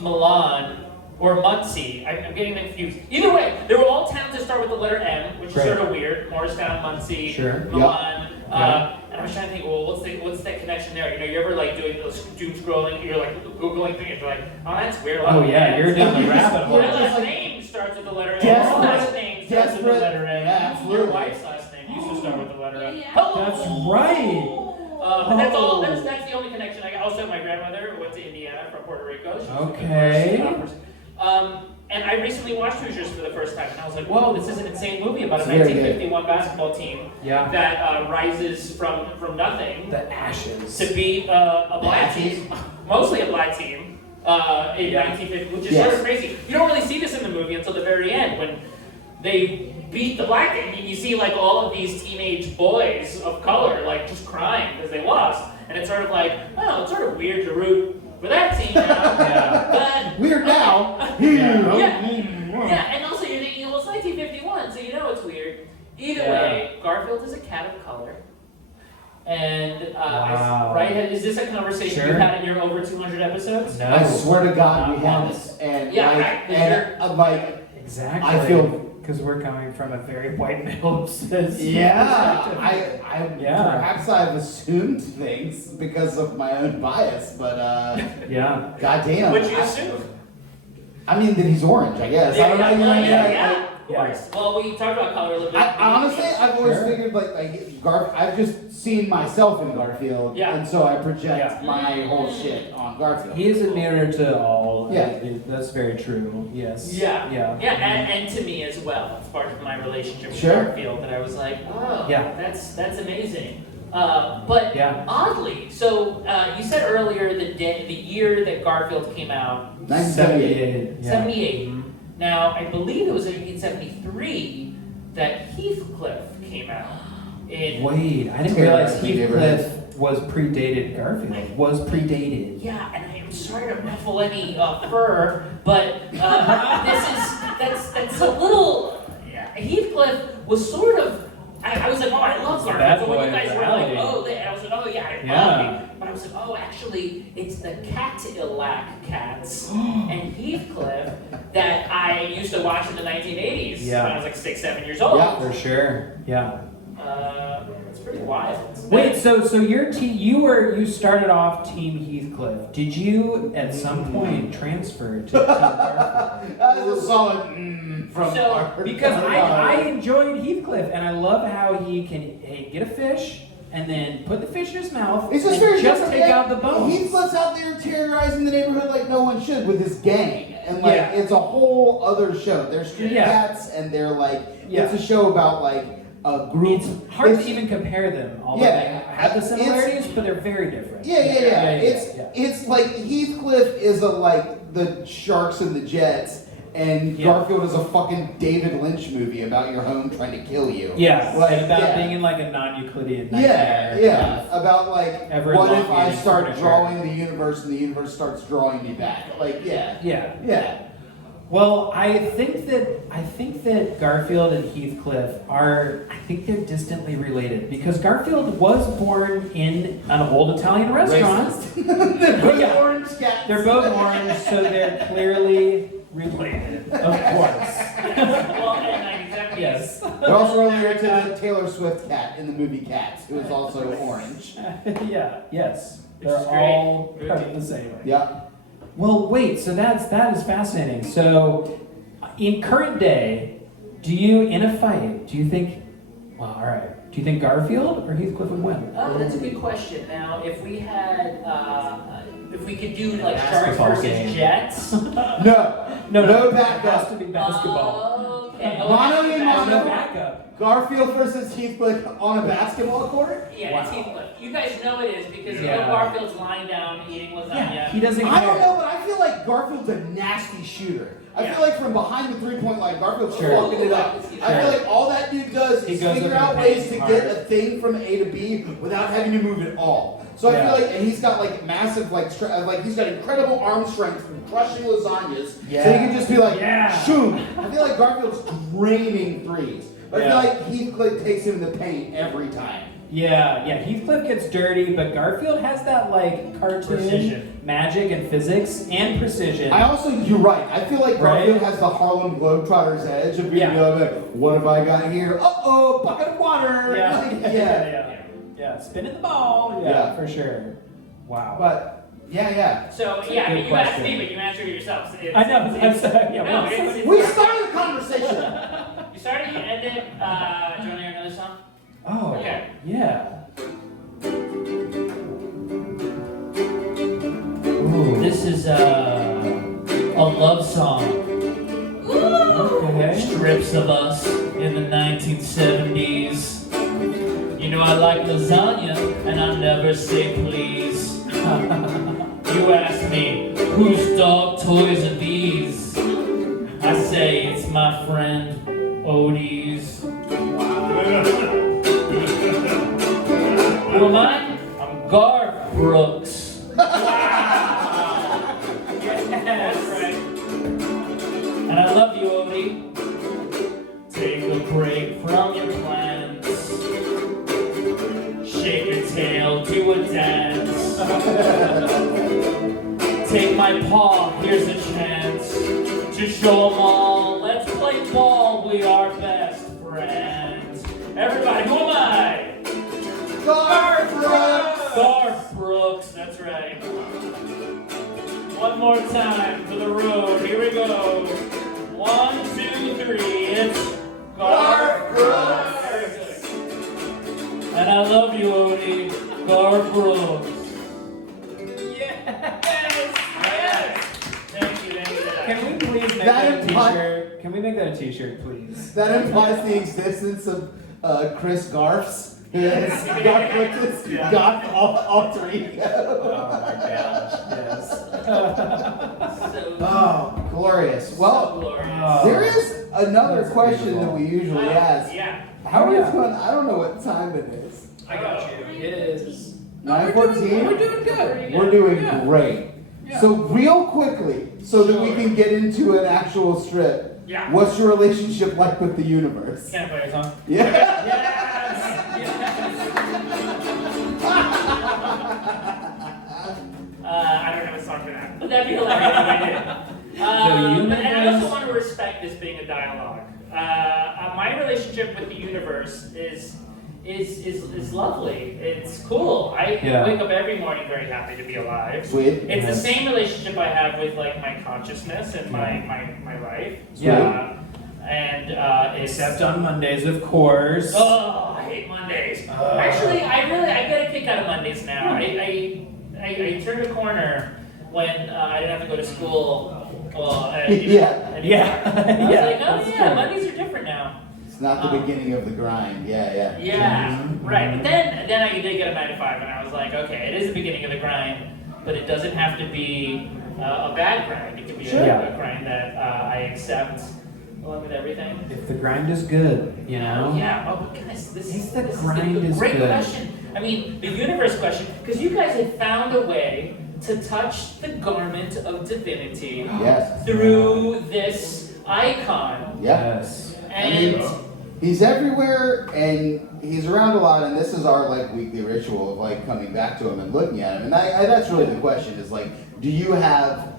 Milan or Muncie. I'm getting them confused. Either way, they were all towns that start with the letter M, which Right. is sort of weird. Morristown, Muncie, Sure. Milan. Yeah. And I was trying to think, well, what's that connection there? You know, you're ever like doing those doom scrolling, you're like Googling things, you're like, oh, that's weird. Oh yeah, you're down the rabbit hole. My last name starts with the letter M. Desperate. Your last name starts with the Desperate. letter M. Yeah, absolutely. Your wife's last name used to start with the letter M. Yeah. Hello. That's right. But that's all. That's the only connection. I also my grandmother went to Indiana from Puerto Rico. She was Okay. the first, and I recently watched Hoosiers for the first time, and I was like, "Whoa, this is an insane movie about a It's very good. 1951 basketball team Yeah. that rises from nothing The ashes. to beat a black team, mostly a black team, in 1950, which is Yes. sort of crazy. You don't really see this in the movie until the very end when they beat the black team. You see like all of these teenage boys of color like just crying because they lost, and it's sort of like, oh, it's sort of weird to root for that team now. Yeah. But Weird now. yeah, and also you're thinking, well, it's 1951, so you know it's weird. Either way, Garfield is a cat of color. And, Wow. right, is this a conversation Sure. you've had in your over 200 episodes? No. I swear to God, we Not have once. this, and Yeah, like, right, and like, Exactly. I feel- because we're coming from a very white male obsessed. yeah, perspective. I perhaps I've assumed things because of my own bias, but Yeah. goddamn, What'd you assume? I mean that he's orange, I guess. I don't know. Of course. Well, we talked about color a little bit. Honestly, I've always Sure. figured I've just seen myself in Garfield, Yeah. and so I project Yeah. my whole shit on Garfield. He is a mirror to all. Yeah. That's very true. Yes. Yeah. Yeah. Yeah, and to me as well. It's part of my relationship with Sure. Garfield that I was like, oh, Yeah. that's amazing. But Yeah. oddly, so you said earlier the year that Garfield came out, 1978. Yeah. 78. Now, I believe it was in 1973 that Heathcliff came out. Wait, I didn't Terror realize in the neighborhood. Heathcliff was predated Garfield. Was predated. Yeah, and I'm sorry to ruffle any fur, but that's a little. Heathcliff was sort of. I was like, oh, I love Bad Garfield. So when boy you guys of were the like, alley. oh, I was like, oh yeah, I Yeah. love it. But I was like, oh, actually, it's the Cadillac Cats and Heathcliff that I used to watch in the 1980s Yeah. when I was like 6, 7 years old. Yeah. For sure. Yeah. It's pretty wild. Wait, so your team, you started off Team Heathcliff. Did you at some point transfer to Team Garfield? That is a solid from So, our Because I enjoyed Heathcliff, and I love how he can get a fish and then put the fish in his mouth It's just and very just different. take out the bones. Heathcliff's out there terrorizing the neighborhood like no one should with his gang, and like Yeah. it's a whole other show. They're street Yeah. cats, and they're like Yeah. it's a show about like group. It's hard to even compare them. Although Yeah, they have the it's- similarities, but they're very different. Yeah. Yeah. It's like Heathcliff is like the Sharks and the Jets, and Yeah. Garfield is a fucking David Lynch movie about your home trying to kill you. Yeah, Like, and about yeah. being in like a non-Euclidean Yeah, nightmare. about like, Ever what if I elongating start furniture. drawing the universe and the universe starts drawing me back? Like, yeah. Well, I think that Garfield and Heathcliff they're distantly related because Garfield was born in an old Italian restaurant. They're both Yeah. orange cats. They're both orange, so they're clearly related. Of course. Well, and exactly. Yes. They're also related to the Taylor Swift cat in the movie Cats, who is also orange. Yeah. Yes. Which They're is great. all Very part of deep. the same. Yeah. Well, wait. So that is fascinating. So, in current day, do you think? Well, all right. Do you think Garfield or Heathcliff would win? Oh, that's a good question. Now, if we had, if we could do like Sharks Basketball versus game. Jets. No It has backup. to be basketball. Okay. Mono okay, and There's mono. no backup. Garfield versus Heathcliff on a basketball court? Yeah, it's Wow. Heathcliff. You guys know it is because Yeah. Garfield's lying down eating lasagna. Yeah, he doesn't care. I don't know, but I feel like Garfield's a nasty shooter. I Yeah. feel like from behind the three-point line, Garfield's Sure. fucking it up. I feel like all that dude does He is goes figure up out and ways to paints get hard. a thing from A to B without having to move at all. So I Yeah. feel like, and he's got like massive, like he's got incredible arm strength from crushing lasagnas. So Yeah. he can just be like, Yeah. shoot. I feel like Garfield's draining threes. But I Yeah. feel like Heathcliff takes him in the paint every time. Yeah. Heathcliff gets dirty, but Garfield has that like cartoon Precision. magic and physics and precision. You're right. I feel like Right? Garfield has the Harlem Globetrotters edge of being Yeah. like, what have I got here? Uh-oh, bucket of water. Yeah. Like, yeah. Yeah. Spinning the ball. Yeah, Yeah. for sure. Wow. But, yeah. So That's a yeah, I good mean, you asked question. me, but you answered it yourself. So I know. I'm sorry. Yeah, No, well, it's- We started the conversation. You started, you ended. Do you want to hear another song? Oh. Okay. Yeah. Ooh. This is a love song. Okay. Strips of us in the 1970s. You know I like lasagna, and I never say please. You ask me, whose dog toys are these? I say it's my friend Odie's. Who am I? I'm Garth Brooks. That's right. And I love you, Odie. Take a break from your plans. Shake your tail, do a dance. Take my paw, here's a chance to show 'em all. Let's play ball, we are best friends. Everybody, who am I? Garth Brooks. Garth Brooks, that's right. One more time for the road. Here we go. 1, 2, 3. It's Garth Brooks. Very good. And I love you, Odie. Garth Brooks. Yes. Thank you. Can we please make That that a implies- t-shirt? Can we make that a t-shirt, please? That implies the existence of Chris Garfs. Garth Brooks' Yeah. Garth alter ego. Oh my gosh, yes. So, Oh, glorious. so Well, glorious. there is another That's question beautiful. that we usually ask. Yeah. How are we Yeah. doing? I don't know what time it is. I got you. It is. 9:14? We're doing good. We're doing Yeah. great. Yeah. So real quickly, so that we Sure. can get into an actual strip. Yeah. What's your relationship like with the universe? Can I play a song? Yeah. I don't have a song for that, but that'd be hilarious if I did. And I also want to respect this being a dialogue. My relationship with the universe is lovely. It's cool. I Yeah. wake up every morning very happy to be alive. Sweet. It's the Yes. same relationship I have with like my consciousness and my life. Yeah. And it's Except on Mondays, of course. oh, I hate Mondays. Actually, I get a kick out of Mondays now. I turned a corner when I didn't have to go to school. Well, Yeah. anymore. Yeah. I was Yeah, like, oh that's yeah, true. Mondays are different now. It's not the beginning of the grind. Yeah. Yeah, right. But then I did get a 9 to 5, and I was like, okay, it is the beginning of the grind, but it doesn't have to be a bad grind. It can be a grind that I accept along with everything. If the grind is good, you know? Yeah. Oh, guys, this is the a grind great is good. question. I mean, the universe question, because you guys had found a way to touch the garment of divinity Yes. through this icon. Yes. And He's everywhere and he's around a lot, and this is our like weekly ritual of like coming back to him and looking at him. And that's really the question: is like, do you have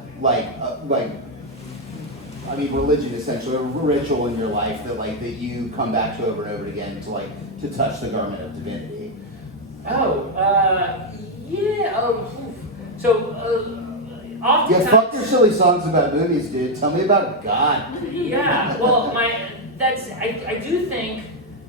religion essentially, a ritual in your life that you come back to over and over again to touch the garment of divinity? Oftentimes. Yeah, fuck your silly songs about movies, dude. Tell me about God. Yeah, well, I do think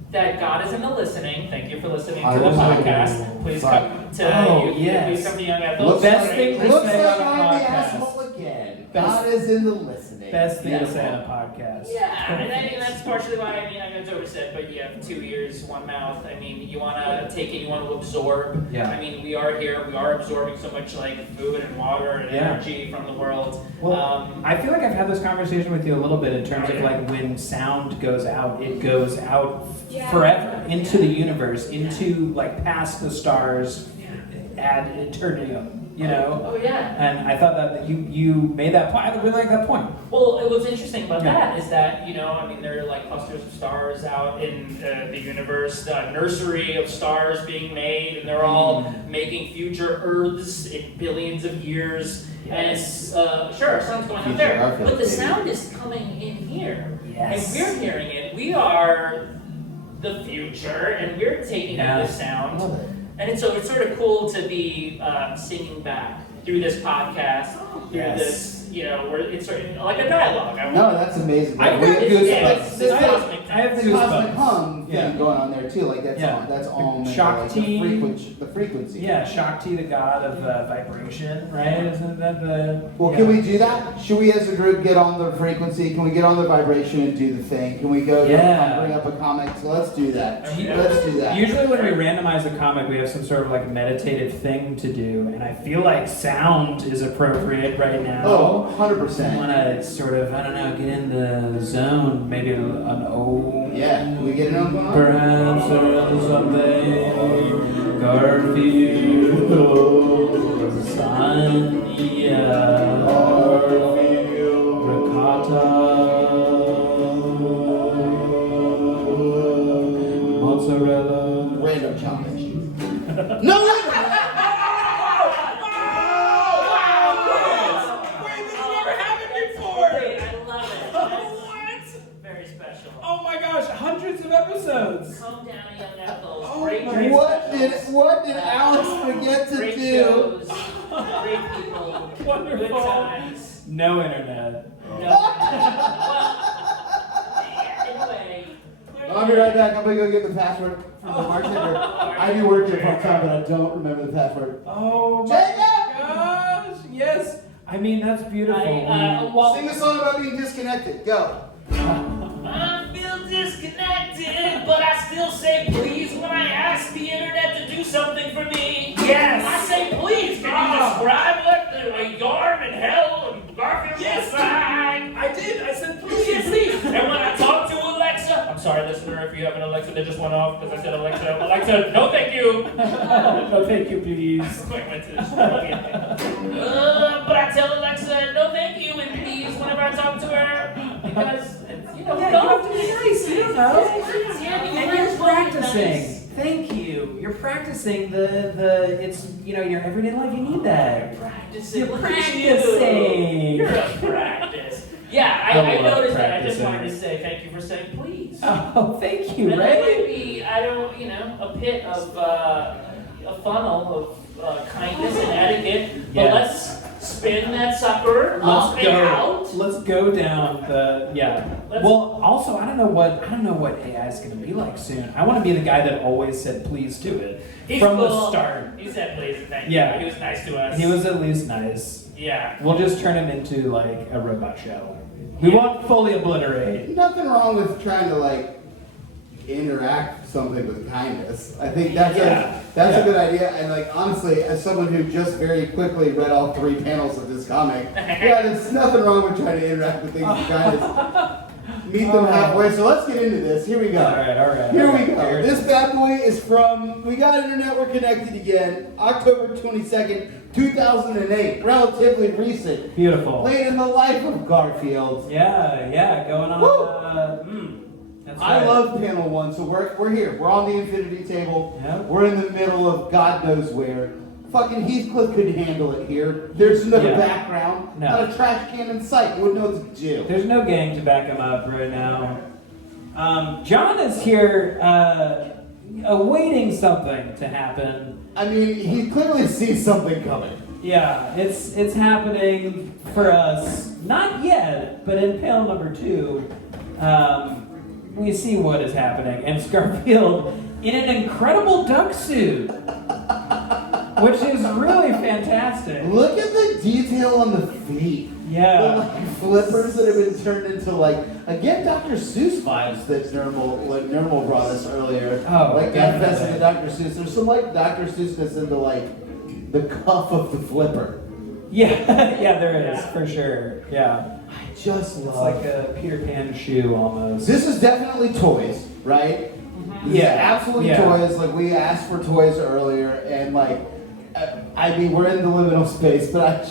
that God is in the listening. Thank you for listening to the podcast. Please come to please come to Young Ethel. Looks Best thing to like say on a I'm the podcast. asshole again. God is in the listening. Best thing to say on a podcast. Yeah, and I think that's partially why, I know it's oversaid, but you have 2 ears, 1 mouth. I mean, you want to take it, you want to absorb. Yeah. I mean, we are absorbing so much like food and water and energy from the world. Well, I feel like I've had this conversation with you a little bit in terms of like when sound goes out, it goes out forever into the universe, into like past the stars, ad eternium. You know? Oh yeah. And I thought that you made that point. I really like that point. Well, what's interesting about that is that, there are like clusters of stars out in the universe, the nursery of stars being made, and they're all making future Earths in billions of years. Yes. And sure, sun's going out there, but the sound is coming in here. Yes. And we're hearing it. We are the future, and we're taking in the sound. Love it. And it's sort of cool to be singing back through this podcast, through this, where it's sort of like a dialogue. No, that's amazing. I've got goosebumps. This I have the cosmic goosebumps. hum thing going on there too. Like that's all meant by, like, the frequency. Yeah, Shakti, the god of vibration, right? Isn't that the? Well, can we do that? Should we, as a group, get on the frequency? Can we get on the vibration and do the thing? Can we go bring up a comic? So let's do that. Let's do that. Usually, when we randomize a comic, we have some sort of like meditative thing to do, and I feel like sound is appropriate right now. Oh, I 100%. want to sort of, I don't know, get in the zone. Maybe an O. Yeah. Can we get it on? Perhaps there is something Garfield, Lasagna, ricotta, mozzarella. Random challenge. No! Hundreds of episodes. Calm down, Young Ethel. What did Alex forget to Great do? shows, great people, Wonderful. good times. No internet. Anyway. I'll be right back. I'm gonna go get the password from the bartender. I do work here part time, but I don't remember the password. Oh my gosh! Yes. I mean, that's beautiful. Sing a song about being disconnected. Go. I feel disconnected, but I still say please when I ask the internet to do something for me. Yes! I say please, can you describe what the yarn and hell and Garfield looks like? I did. I said You said please. And when I talk to Alexa, I'm sorry listener if you have an Alexa that just went off because I said Alexa, no thank you. No, thank you, please. I went to this but I tell Alexa, no thank you and please whenever I talk to her because You have to be nice. You don't know. And you're practicing. Nice. Thank you. You're practicing it's your everyday life. You need that. Practicing. You're Look at practicing. You're a practice. Yeah, I noticed that. I just wanted to say thank you for saying please. Oh, thank you, And that might Ray. be, a pit of a funnel of kindness and etiquette. But let's spin that sucker up and out. Let's go down the Well, also I don't know what AI is going to be like soon. I want to be the guy that always said please to it from the start. He said please and thank you. Yeah. He was nice to us. He was at least nice. Yeah. We'll just turn him into like a robot show. We won't fully obliterate. Nothing wrong with trying to interact something with kindness. I think that's a good idea. And like honestly, as someone who just very quickly read all 3 panels of this comic, there's nothing wrong with trying to interact with things with kindness. Meet them halfway. So let's get into this. Here we go. All right. Here we go. This bad boy is from We Got Internet, We're Connected Again, October 22nd, 2008. Relatively recent. Beautiful. Late in the life of Garfield. Yeah, going on. That's I right. love panel 1, so we're here. We're on the infinity table. Yep. We're in the middle of God knows where. Fucking Heathcliff could handle it here. There's no background. No. Not a trash can in sight. You wouldn't know it's a jail. There's no gang to back him up right now. John is here awaiting something to happen. I mean, he clearly sees something coming. Yeah, it's happening for us. Not yet, but in panel number 2, we see what is happening. And it's Garfield in an incredible duck suit. Which is really fantastic. Look at the detail on the feet. Yeah. The like flippers that have been turned into like, again, Dr. Seuss vibes that Nermal brought us earlier. Oh, like that fest into Dr. Seuss. There's some like Dr. Seussness into like the cuff of the flipper. Yeah, there is, for sure. Yeah. I just It's love like a Peter Pan shoe almost. This is definitely toys, right? This is absolutely toys. Like we asked for toys earlier, and like, I mean, we're in the liminal space, but I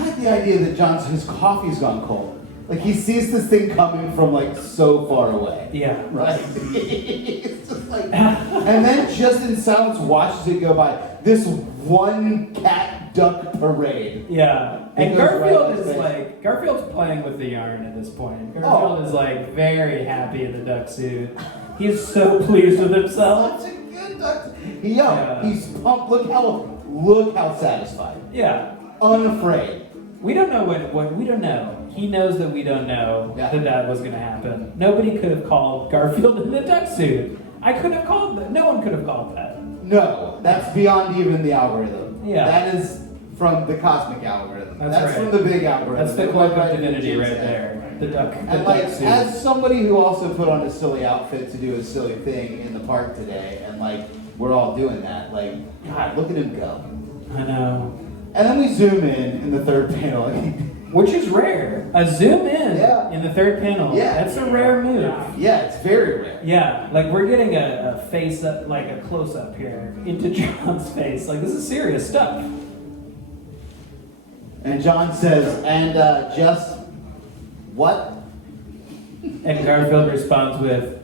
like the idea that his coffee's gone cold. Like he sees this thing coming from like so far away. Yeah. Right? It's just like, and then just in silence watches it go by. This one cat duck parade. Yeah. It And goes Garfield right in his is face. like, Garfield's playing with the yarn at this point. Garfield is like very happy in the duck suit. He's so pleased with himself. Such a good duck. He's pumped. Look how satisfied. Yeah. Unafraid. We don't know when we don't know. He knows that we don't know that was going to happen. Nobody could have called Garfield in the duck suit. I couldn't have called that. No one could have called that. No, that's beyond even the algorithm. Yeah. That is from the cosmic algorithm. That's right. from the big algorithm. That's the cloak of divinity right there. The duck. And like, as somebody who also put on a silly outfit to do a silly thing in the park today, and like, we're all doing that. Like, God, look at him go. I know. And then we zoom in the third panel. Which is rare. A zoom in in the third panel. Yeah. That's a rare move. Yeah, it's very rare. Yeah, like we're getting a face up, like a close up here into John's face. Like this is serious stuff. And John says, and just what? And Garfield responds with,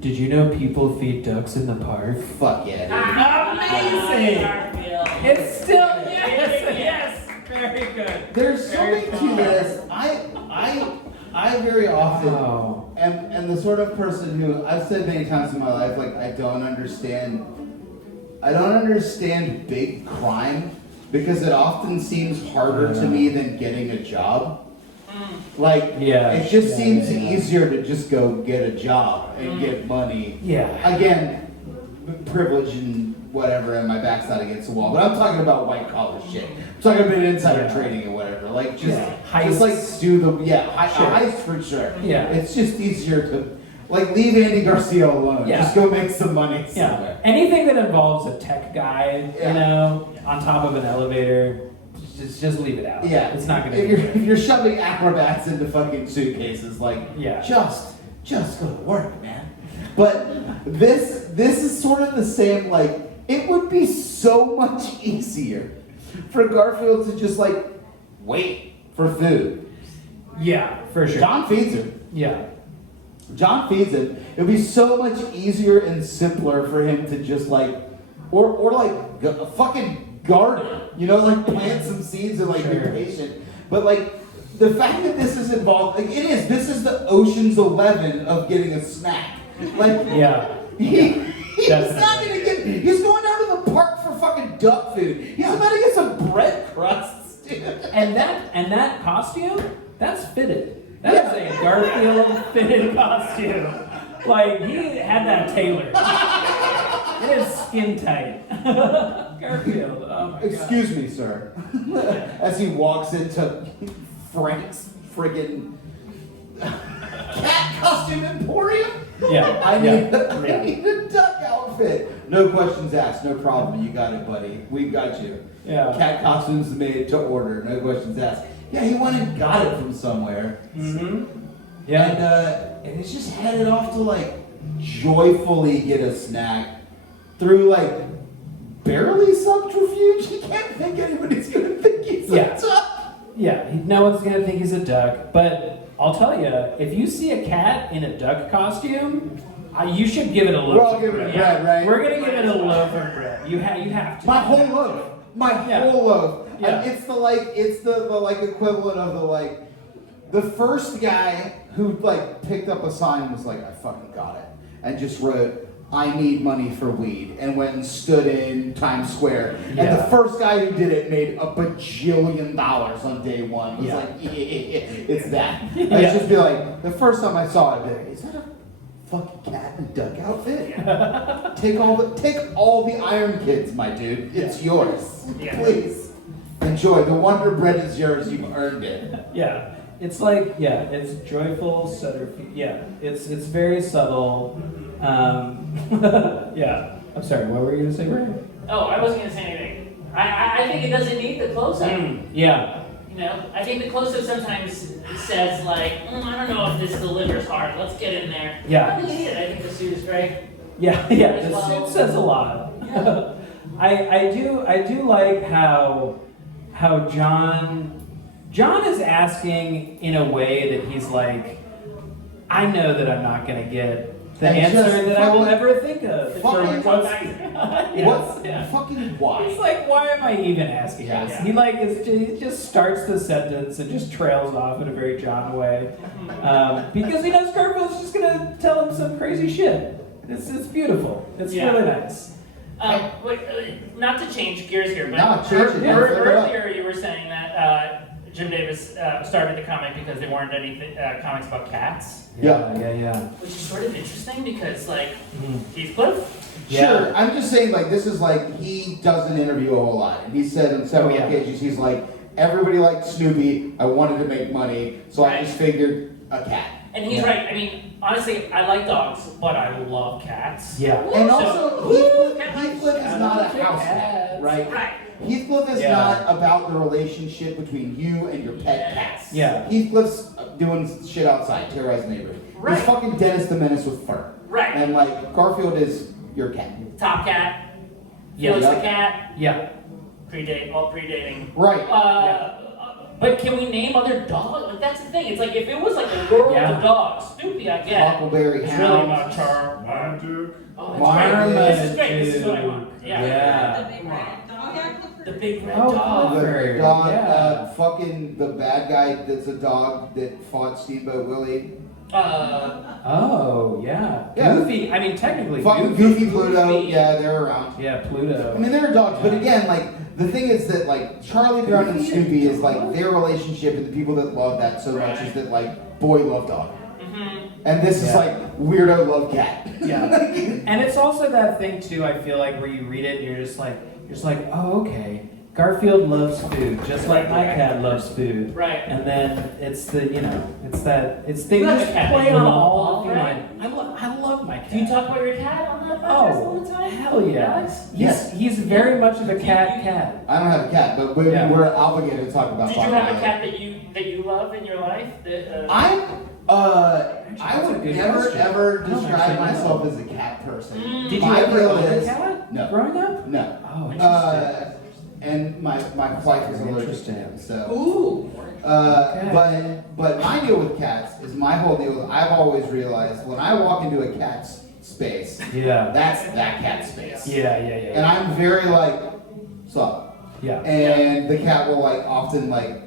"Did you know people feed ducks in the park?" Fuck yeah. Amazing! It's still yes, very good. There's something to this. I very often am the sort of person who I've said many times in my life, like I don't understand big crime because it often seems harder to me than getting a job. Like, it just seems easier to just go get a job and get money. Yeah. Again, privilege and whatever, and my back's not against the wall. But I'm talking about white collar shit. I'm talking about insider trading and whatever. Like, just like do the heist for sure. Yeah. It's just easier to like leave Andy Garcia alone. Yeah. Just go make some money somewhere. Anything that involves a tech guy, you know, on top of an elevator. Just leave it out. Yeah, it's not gonna. If you're shoving acrobats into fucking suitcases, like just go to work, man. But this is sort of the same. Like it would be so much easier for Garfield to just like wait for food. Yeah, for sure. John feeds him. Yeah. John feeds him. It would be so much easier and simpler for him to just like, or like fucking garden, you know, like plant some seeds and like be patient. But like the fact that this is involved, like this is the Ocean's 11 of getting a snack. Like he's not gonna get. He's going down to the park for fucking duck food. He's about to get some bread crusts, dude. And that costume, that's fitted. That is a Garfield fitted costume. Like he had that tailored. It is skin tight. Garfield. Oh my Excuse me, sir. As he walks into Frank's friggin' cat costume emporium. Yeah. I need Yeah. a duck outfit. No questions asked. No problem. You got it, buddy. We got you. Yeah. Cat costumes made to order. No questions asked. Yeah, he went and got it from somewhere. Mm-hmm. Yeah. And he's just headed off to like joyfully get a snack through like barely subterfuge. He can't think anybody's gonna think he's Yeah. a duck. Yeah, no one's gonna think he's a duck, but I'll tell you, if you see a cat in a duck costume, you should give it a loaf. We're all of giving it bread. bread, right? We're gonna give it a loaf of bread. You have to. My whole loaf. My Yeah. whole loaf. Yeah. And it's the like equivalent of the first guy who like picked up a sign and was like, I fucking got it. And just wrote, I need money for weed, and went and stood in Times Square. And Yeah. the first guy who did it made $1 bajillion on day one. It was Yeah. like, it's that. Yeah. I'd just be like, the first time I saw it, I'd be like, is that a fucking cat in a duck outfit? Take all the Iron Kids, my dude. It's yours. Yeah. Please. Enjoy. The Wonder Bread is yours. You've earned it. Yeah, it's like it's joyful subterfuge. Yeah, it's very subtle. Yeah. I'm sorry. What were you gonna say, Ray? Oh, I wasn't gonna say anything. I think it doesn't need the close-up. Yeah. You know, I think the close-up sometimes says like, I don't know if this delivers hard. Let's get in there. Yeah. I don't need it. I think the suit is great. Yeah. The suit says a lot. Yeah. I do like how John is asking in a way that he's like, I know that I'm not gonna get the And answer just that I will fucking- ever think of. fucking- For what's- What? Yeah. Fucking why? He's like, why am I even asking Yeah. this? He like he just starts the sentence and just trails off in a very John way, because he knows Garfield's just gonna tell him some crazy shit. It's beautiful. It's Yeah. really nice. Wait, not to change gears here, but No, change it. Yeah. earlier you were saying that Jim Davis started the comic because there weren't any comics about cats, Yeah. which is sort of interesting because like Heathcliff. Sure. I'm just saying, like, this is like, he doesn't interview a whole lot. And he said on several occasions, he's like, everybody liked Snoopy. I wanted to make money, so I just figured a cat. And he's right. I mean, honestly, I like dogs, but I love cats. Yeah. And So- also, Cat Heathcliff is not a house cat, right? Right. Heathcliff is Yeah. not about the relationship between you and your pet cats. Yeah. Heathcliff's doing shit outside, terrorizing neighbors. Right. He's fucking Dennis the Menace with fur. Right. And like, Garfield is your cat. Top cat. Yeah. Felix the cat. Yeah. Predating. Right. But can we name other dogs? Like, that's the thing. It's like if it was like a world Yeah. of dogs, Snoopy, I get. Huckleberry It's really Hound. about Marmaduke. Oh, that's Marmaduke. right. This is great. This is what I want. Yeah. Yeah. The big red dog. Yeah, The big red Oh, dog. Clifford. The dog, Yeah. fucking the bad guy that's a dog that fought Steamboat Willie. Oh, yeah. Yeah. Goofy. I mean, technically, Fucking Goofy Pluto, yeah, they're around. Yeah, Pluto. I mean, they're dogs, but again, like, the thing is that, like, Charlie Brown and Snoopy is, like, their relationship, and the people that love that so much is that, like, boy love dog. And this is, Yeah. like, weirdo love cat. Yeah. And it's also that thing too, I feel like, where you read it and you're just like, oh, okay. Garfield loves food, just like my cat loves food. Right. And then it's the, they You just have a cat play that you on love, all the right? I love my cat. Do you talk about your cat on that podcast all the Oh, time? hell yeah. Alex? Yes. He's very much of a cat. I don't have a cat, but we're, Yeah. we're obligated to talk about Did you Bob have a Marley. cat that you love in your life? I that's a would good never question. ever I don't describe actually know. myself as a cat person. Mm. Did you My ever deal own a is- cat? No. Growing up? No. Oh, interesting. And my wife is allergic to Interesting. him, so. Ooh. Okay. But my deal with cats is my whole deal is I've always realized when I walk into a cat's space, Yeah. that's that cat's space. Yeah. And I'm very like, sup? Yeah. And the cat will like often like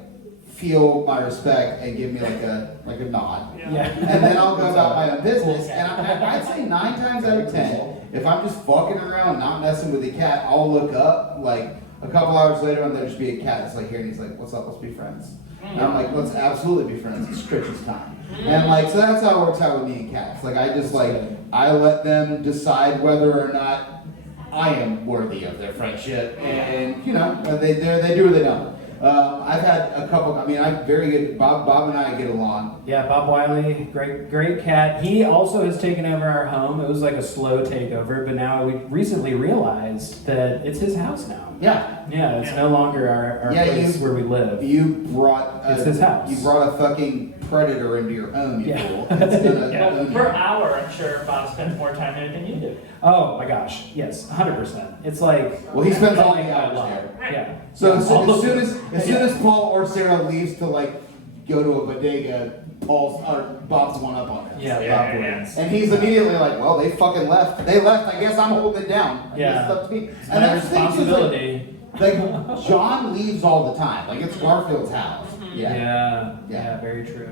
feel my respect and give me like a nod. Yeah. And then I'll go about my own business. And I'd say 9 times out of 10, if I'm just fucking around, not messing with the cat, I'll look up like a couple hours later and there'll just be a cat that's like here and he's like, what's up, let's be friends. And I'm like, let's absolutely be friends, it's Stritch's time. And like, so that's how it works out with me and cats. Like I just like, I let them decide whether or not I am worthy of their friendship. And you know, they do or they don't. I've had a couple. I mean, I'm very good. Bob and I get along. Yeah, Bob Wiley, great cat. He also has taken over our home. It was like a slow takeover, but now we recently realized that it's his house now. Yeah. Yeah, it's no longer our place where we live. You brought It's his house. You brought a fucking predator into your home. You Yeah. fool. It's gonna Yeah, own you. per hour, I'm sure Bob spends more time in it than you do. Oh my gosh, yes, 100%. It's like Well, he spends all the calling hours out there. loud. Yeah. So Yeah, as all soon of as it. as soon as Paul or Sarah leaves to like go to a bodega, Bob's one up on him. Yeah, Yeah, Bob yeah. wins. And he's immediately like, well, they fucking left. They left. I guess I'm holding it down. I guess Yeah. it's up to me. It's And my that's the thing, too, is, responsibility. like John leaves all the time. Like it's Garfield's house. Yeah. Yeah, very true.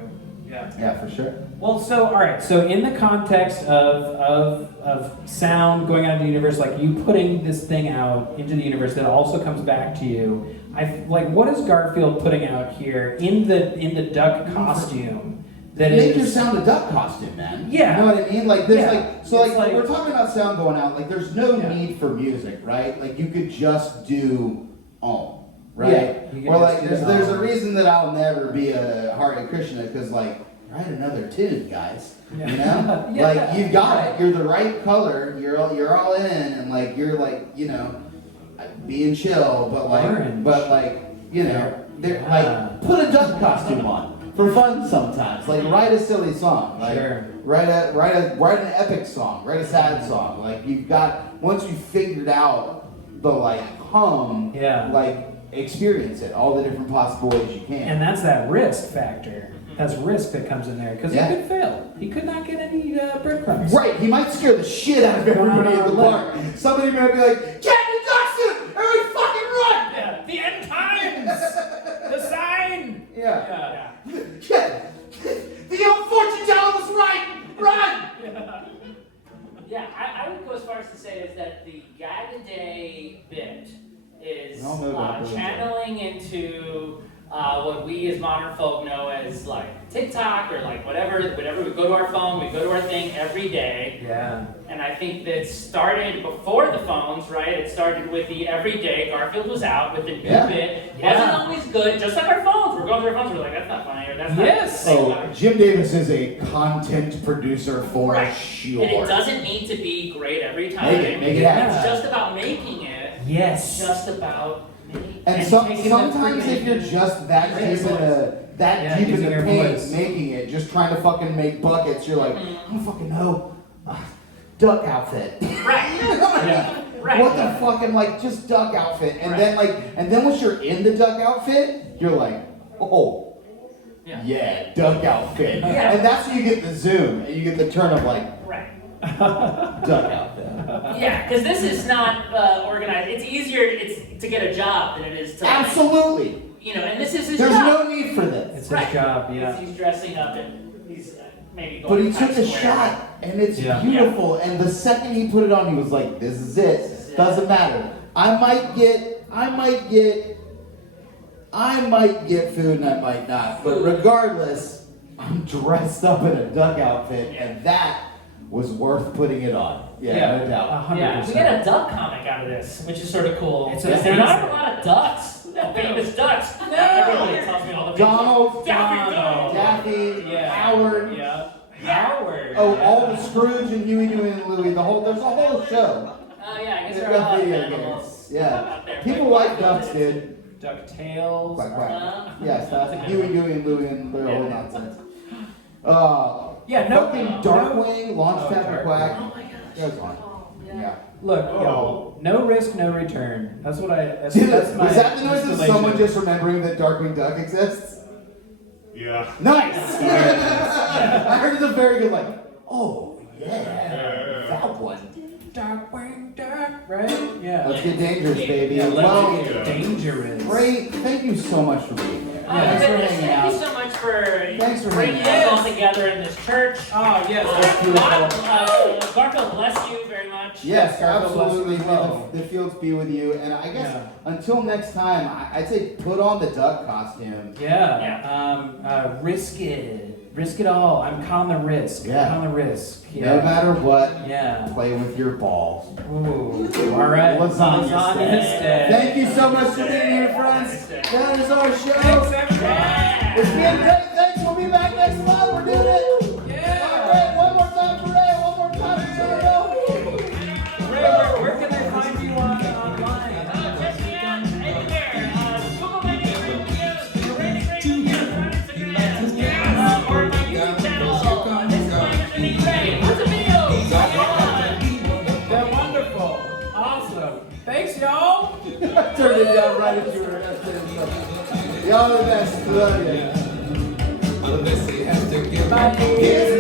Yeah. Yeah, for sure. Well, so all right. So in the context of sound going out into the universe, like you putting this thing out into the universe that also comes back to you. What is Garfield putting out here in the duck costume? That Make your is sound a duck costume, man. Yeah. You know what I mean? Like there's Yeah. It's like- we're talking about sound going out. Like there's no Yeah. need for music, right? Like you could just do right? Yeah, you could Or just like do there's a Om. reason that I'll never be a Hare Krishna because like write another tune, guys. Yeah. You know? Yeah. Like you got it. You're the right color. You're all in, and like you're like being chill, but Orange. you know, they're Yeah. like put a duck costume on for fun sometimes. Like write a silly song. Like Sure. write an epic song. Write a sad song. Like you've got once you figured out the like hum. Yeah. Like experience it all the different possible ways you can. And that's that risk factor. That's risk that comes in there because Yeah. he could fail. He could not get any breadcrumbs. Right, he might scare the shit out of everybody in the No. park. Somebody might be like, "Get in the costume! Everybody fucking run!" Yeah. The end times. The sign. Yeah. Yeah. The old fortune teller was right! Run! Yeah, I would go as far as to say is that the gag-a-day bit is I don't know about those. channeling into what we as modern folk know as like TikTok or like whatever we go to our phone, we go to our thing every day. Yeah. And I think that started before the phones, right? It started with the everyday. Garfield was out with the new Yeah. bit. Yeah. Wasn't always good, just like our phones. We're going through our phones, we're like, that's not funny, or that's Yes. not Oh, Jim Davis is a content producer for Right. sure. And it doesn't need to be great every time. Make it happen. It's just about making it. Yes. It's just about making And taking the sometimes freaking- if you're just that Right. deep in Yeah, deep in using the your paint, voice. making it, just trying to fucking make buckets, you're like, I don't fucking know. Duck outfit. Right. Yeah. Right. What the fucking like just duck outfit. And Right. then once you're in the duck outfit, you're like, oh Yeah. duck outfit. Yeah. And that's when you get the zoom and you get the turn of like Right. duck outfit. Yeah, because this is not organized. It's easier to get a job than it is to, like, Absolutely. and this is his There's job. no need for this. It's Right. his job. Yeah. He's dressing up and he's maybe But going he to took Times a Square. shot, and it's Yeah. beautiful. And the second he put it on, he was like, "This is it. Doesn't matter. I might get food, and I might not. But regardless, I'm dressed up in a duck outfit, and that was worth putting it on. Yeah, no doubt. 100%. Yeah, we get a duck comic out of this, which is sort of cool. It's Because there aren't a amazing. lot of ducks. Famous ducks. Everybody tells me all the Donald, Daffy, Daffy, Yeah. Howard. Yeah. Howard. Oh, all the Scrooge and Huey, Dewey, and Louie. There's a whole show. Oh yeah, I guess They've there are a got lot of video animals games. Yeah. out there. People But like ducks, dude. DuckTales. Quack, quack. Uh, Yes, that's Huey, Dewey, and Louie, and their whole nonsense. Yeah, no. Fucking no- Darkwing, Launchpad and Darkwing. Quack. Oh my gosh. Goes on. Yeah. Look, Oh. yo, no risk, no return. That's what I. That's, Dude, that's my was that the noise of installation. someone just remembering that Darkwing Duck exists? Yeah. Nice! I heard it's a very good, like, oh, yeah, that one. Darkwing Duck, right? Yeah. Let's get dangerous, baby. Yeah, Well, let's get dangerous. Ray, thank you so much for being here. Yeah, Thanks for goodness, hanging thank you out. so much for Thanks for bringing hanging us out. all together in this church. Oh, yes. Garfield, bless you very much. Yes, Garfield absolutely. bless you well. May the fields be with you. And I guess Yeah. until next time, I'd say put on the duck costume. Yeah. Risk it. Risk it all. I'm calling the risk. Yeah. I'm calling the risk. Yeah. No matter what, Yeah. play with your balls. Ooh. All right. Lasagnaste. Thank you so much for being here, friends. That is our show. Thanks, everybody. It's been great. Thanks. We'll be back next month. We're doing it. Yeah. All right. One more time for Ray. One more time for Sergio. Ray, where can they find you online? Check me out anywhere. Google my name, Ray Munoz, or Ray on Instagram, or my YouTube channel. This is my name, Ray. Lots of videos. They're wonderful. Awesome. Thanks, y'all. Turn it down right as you were. Y'all are the best. Love you. Bye.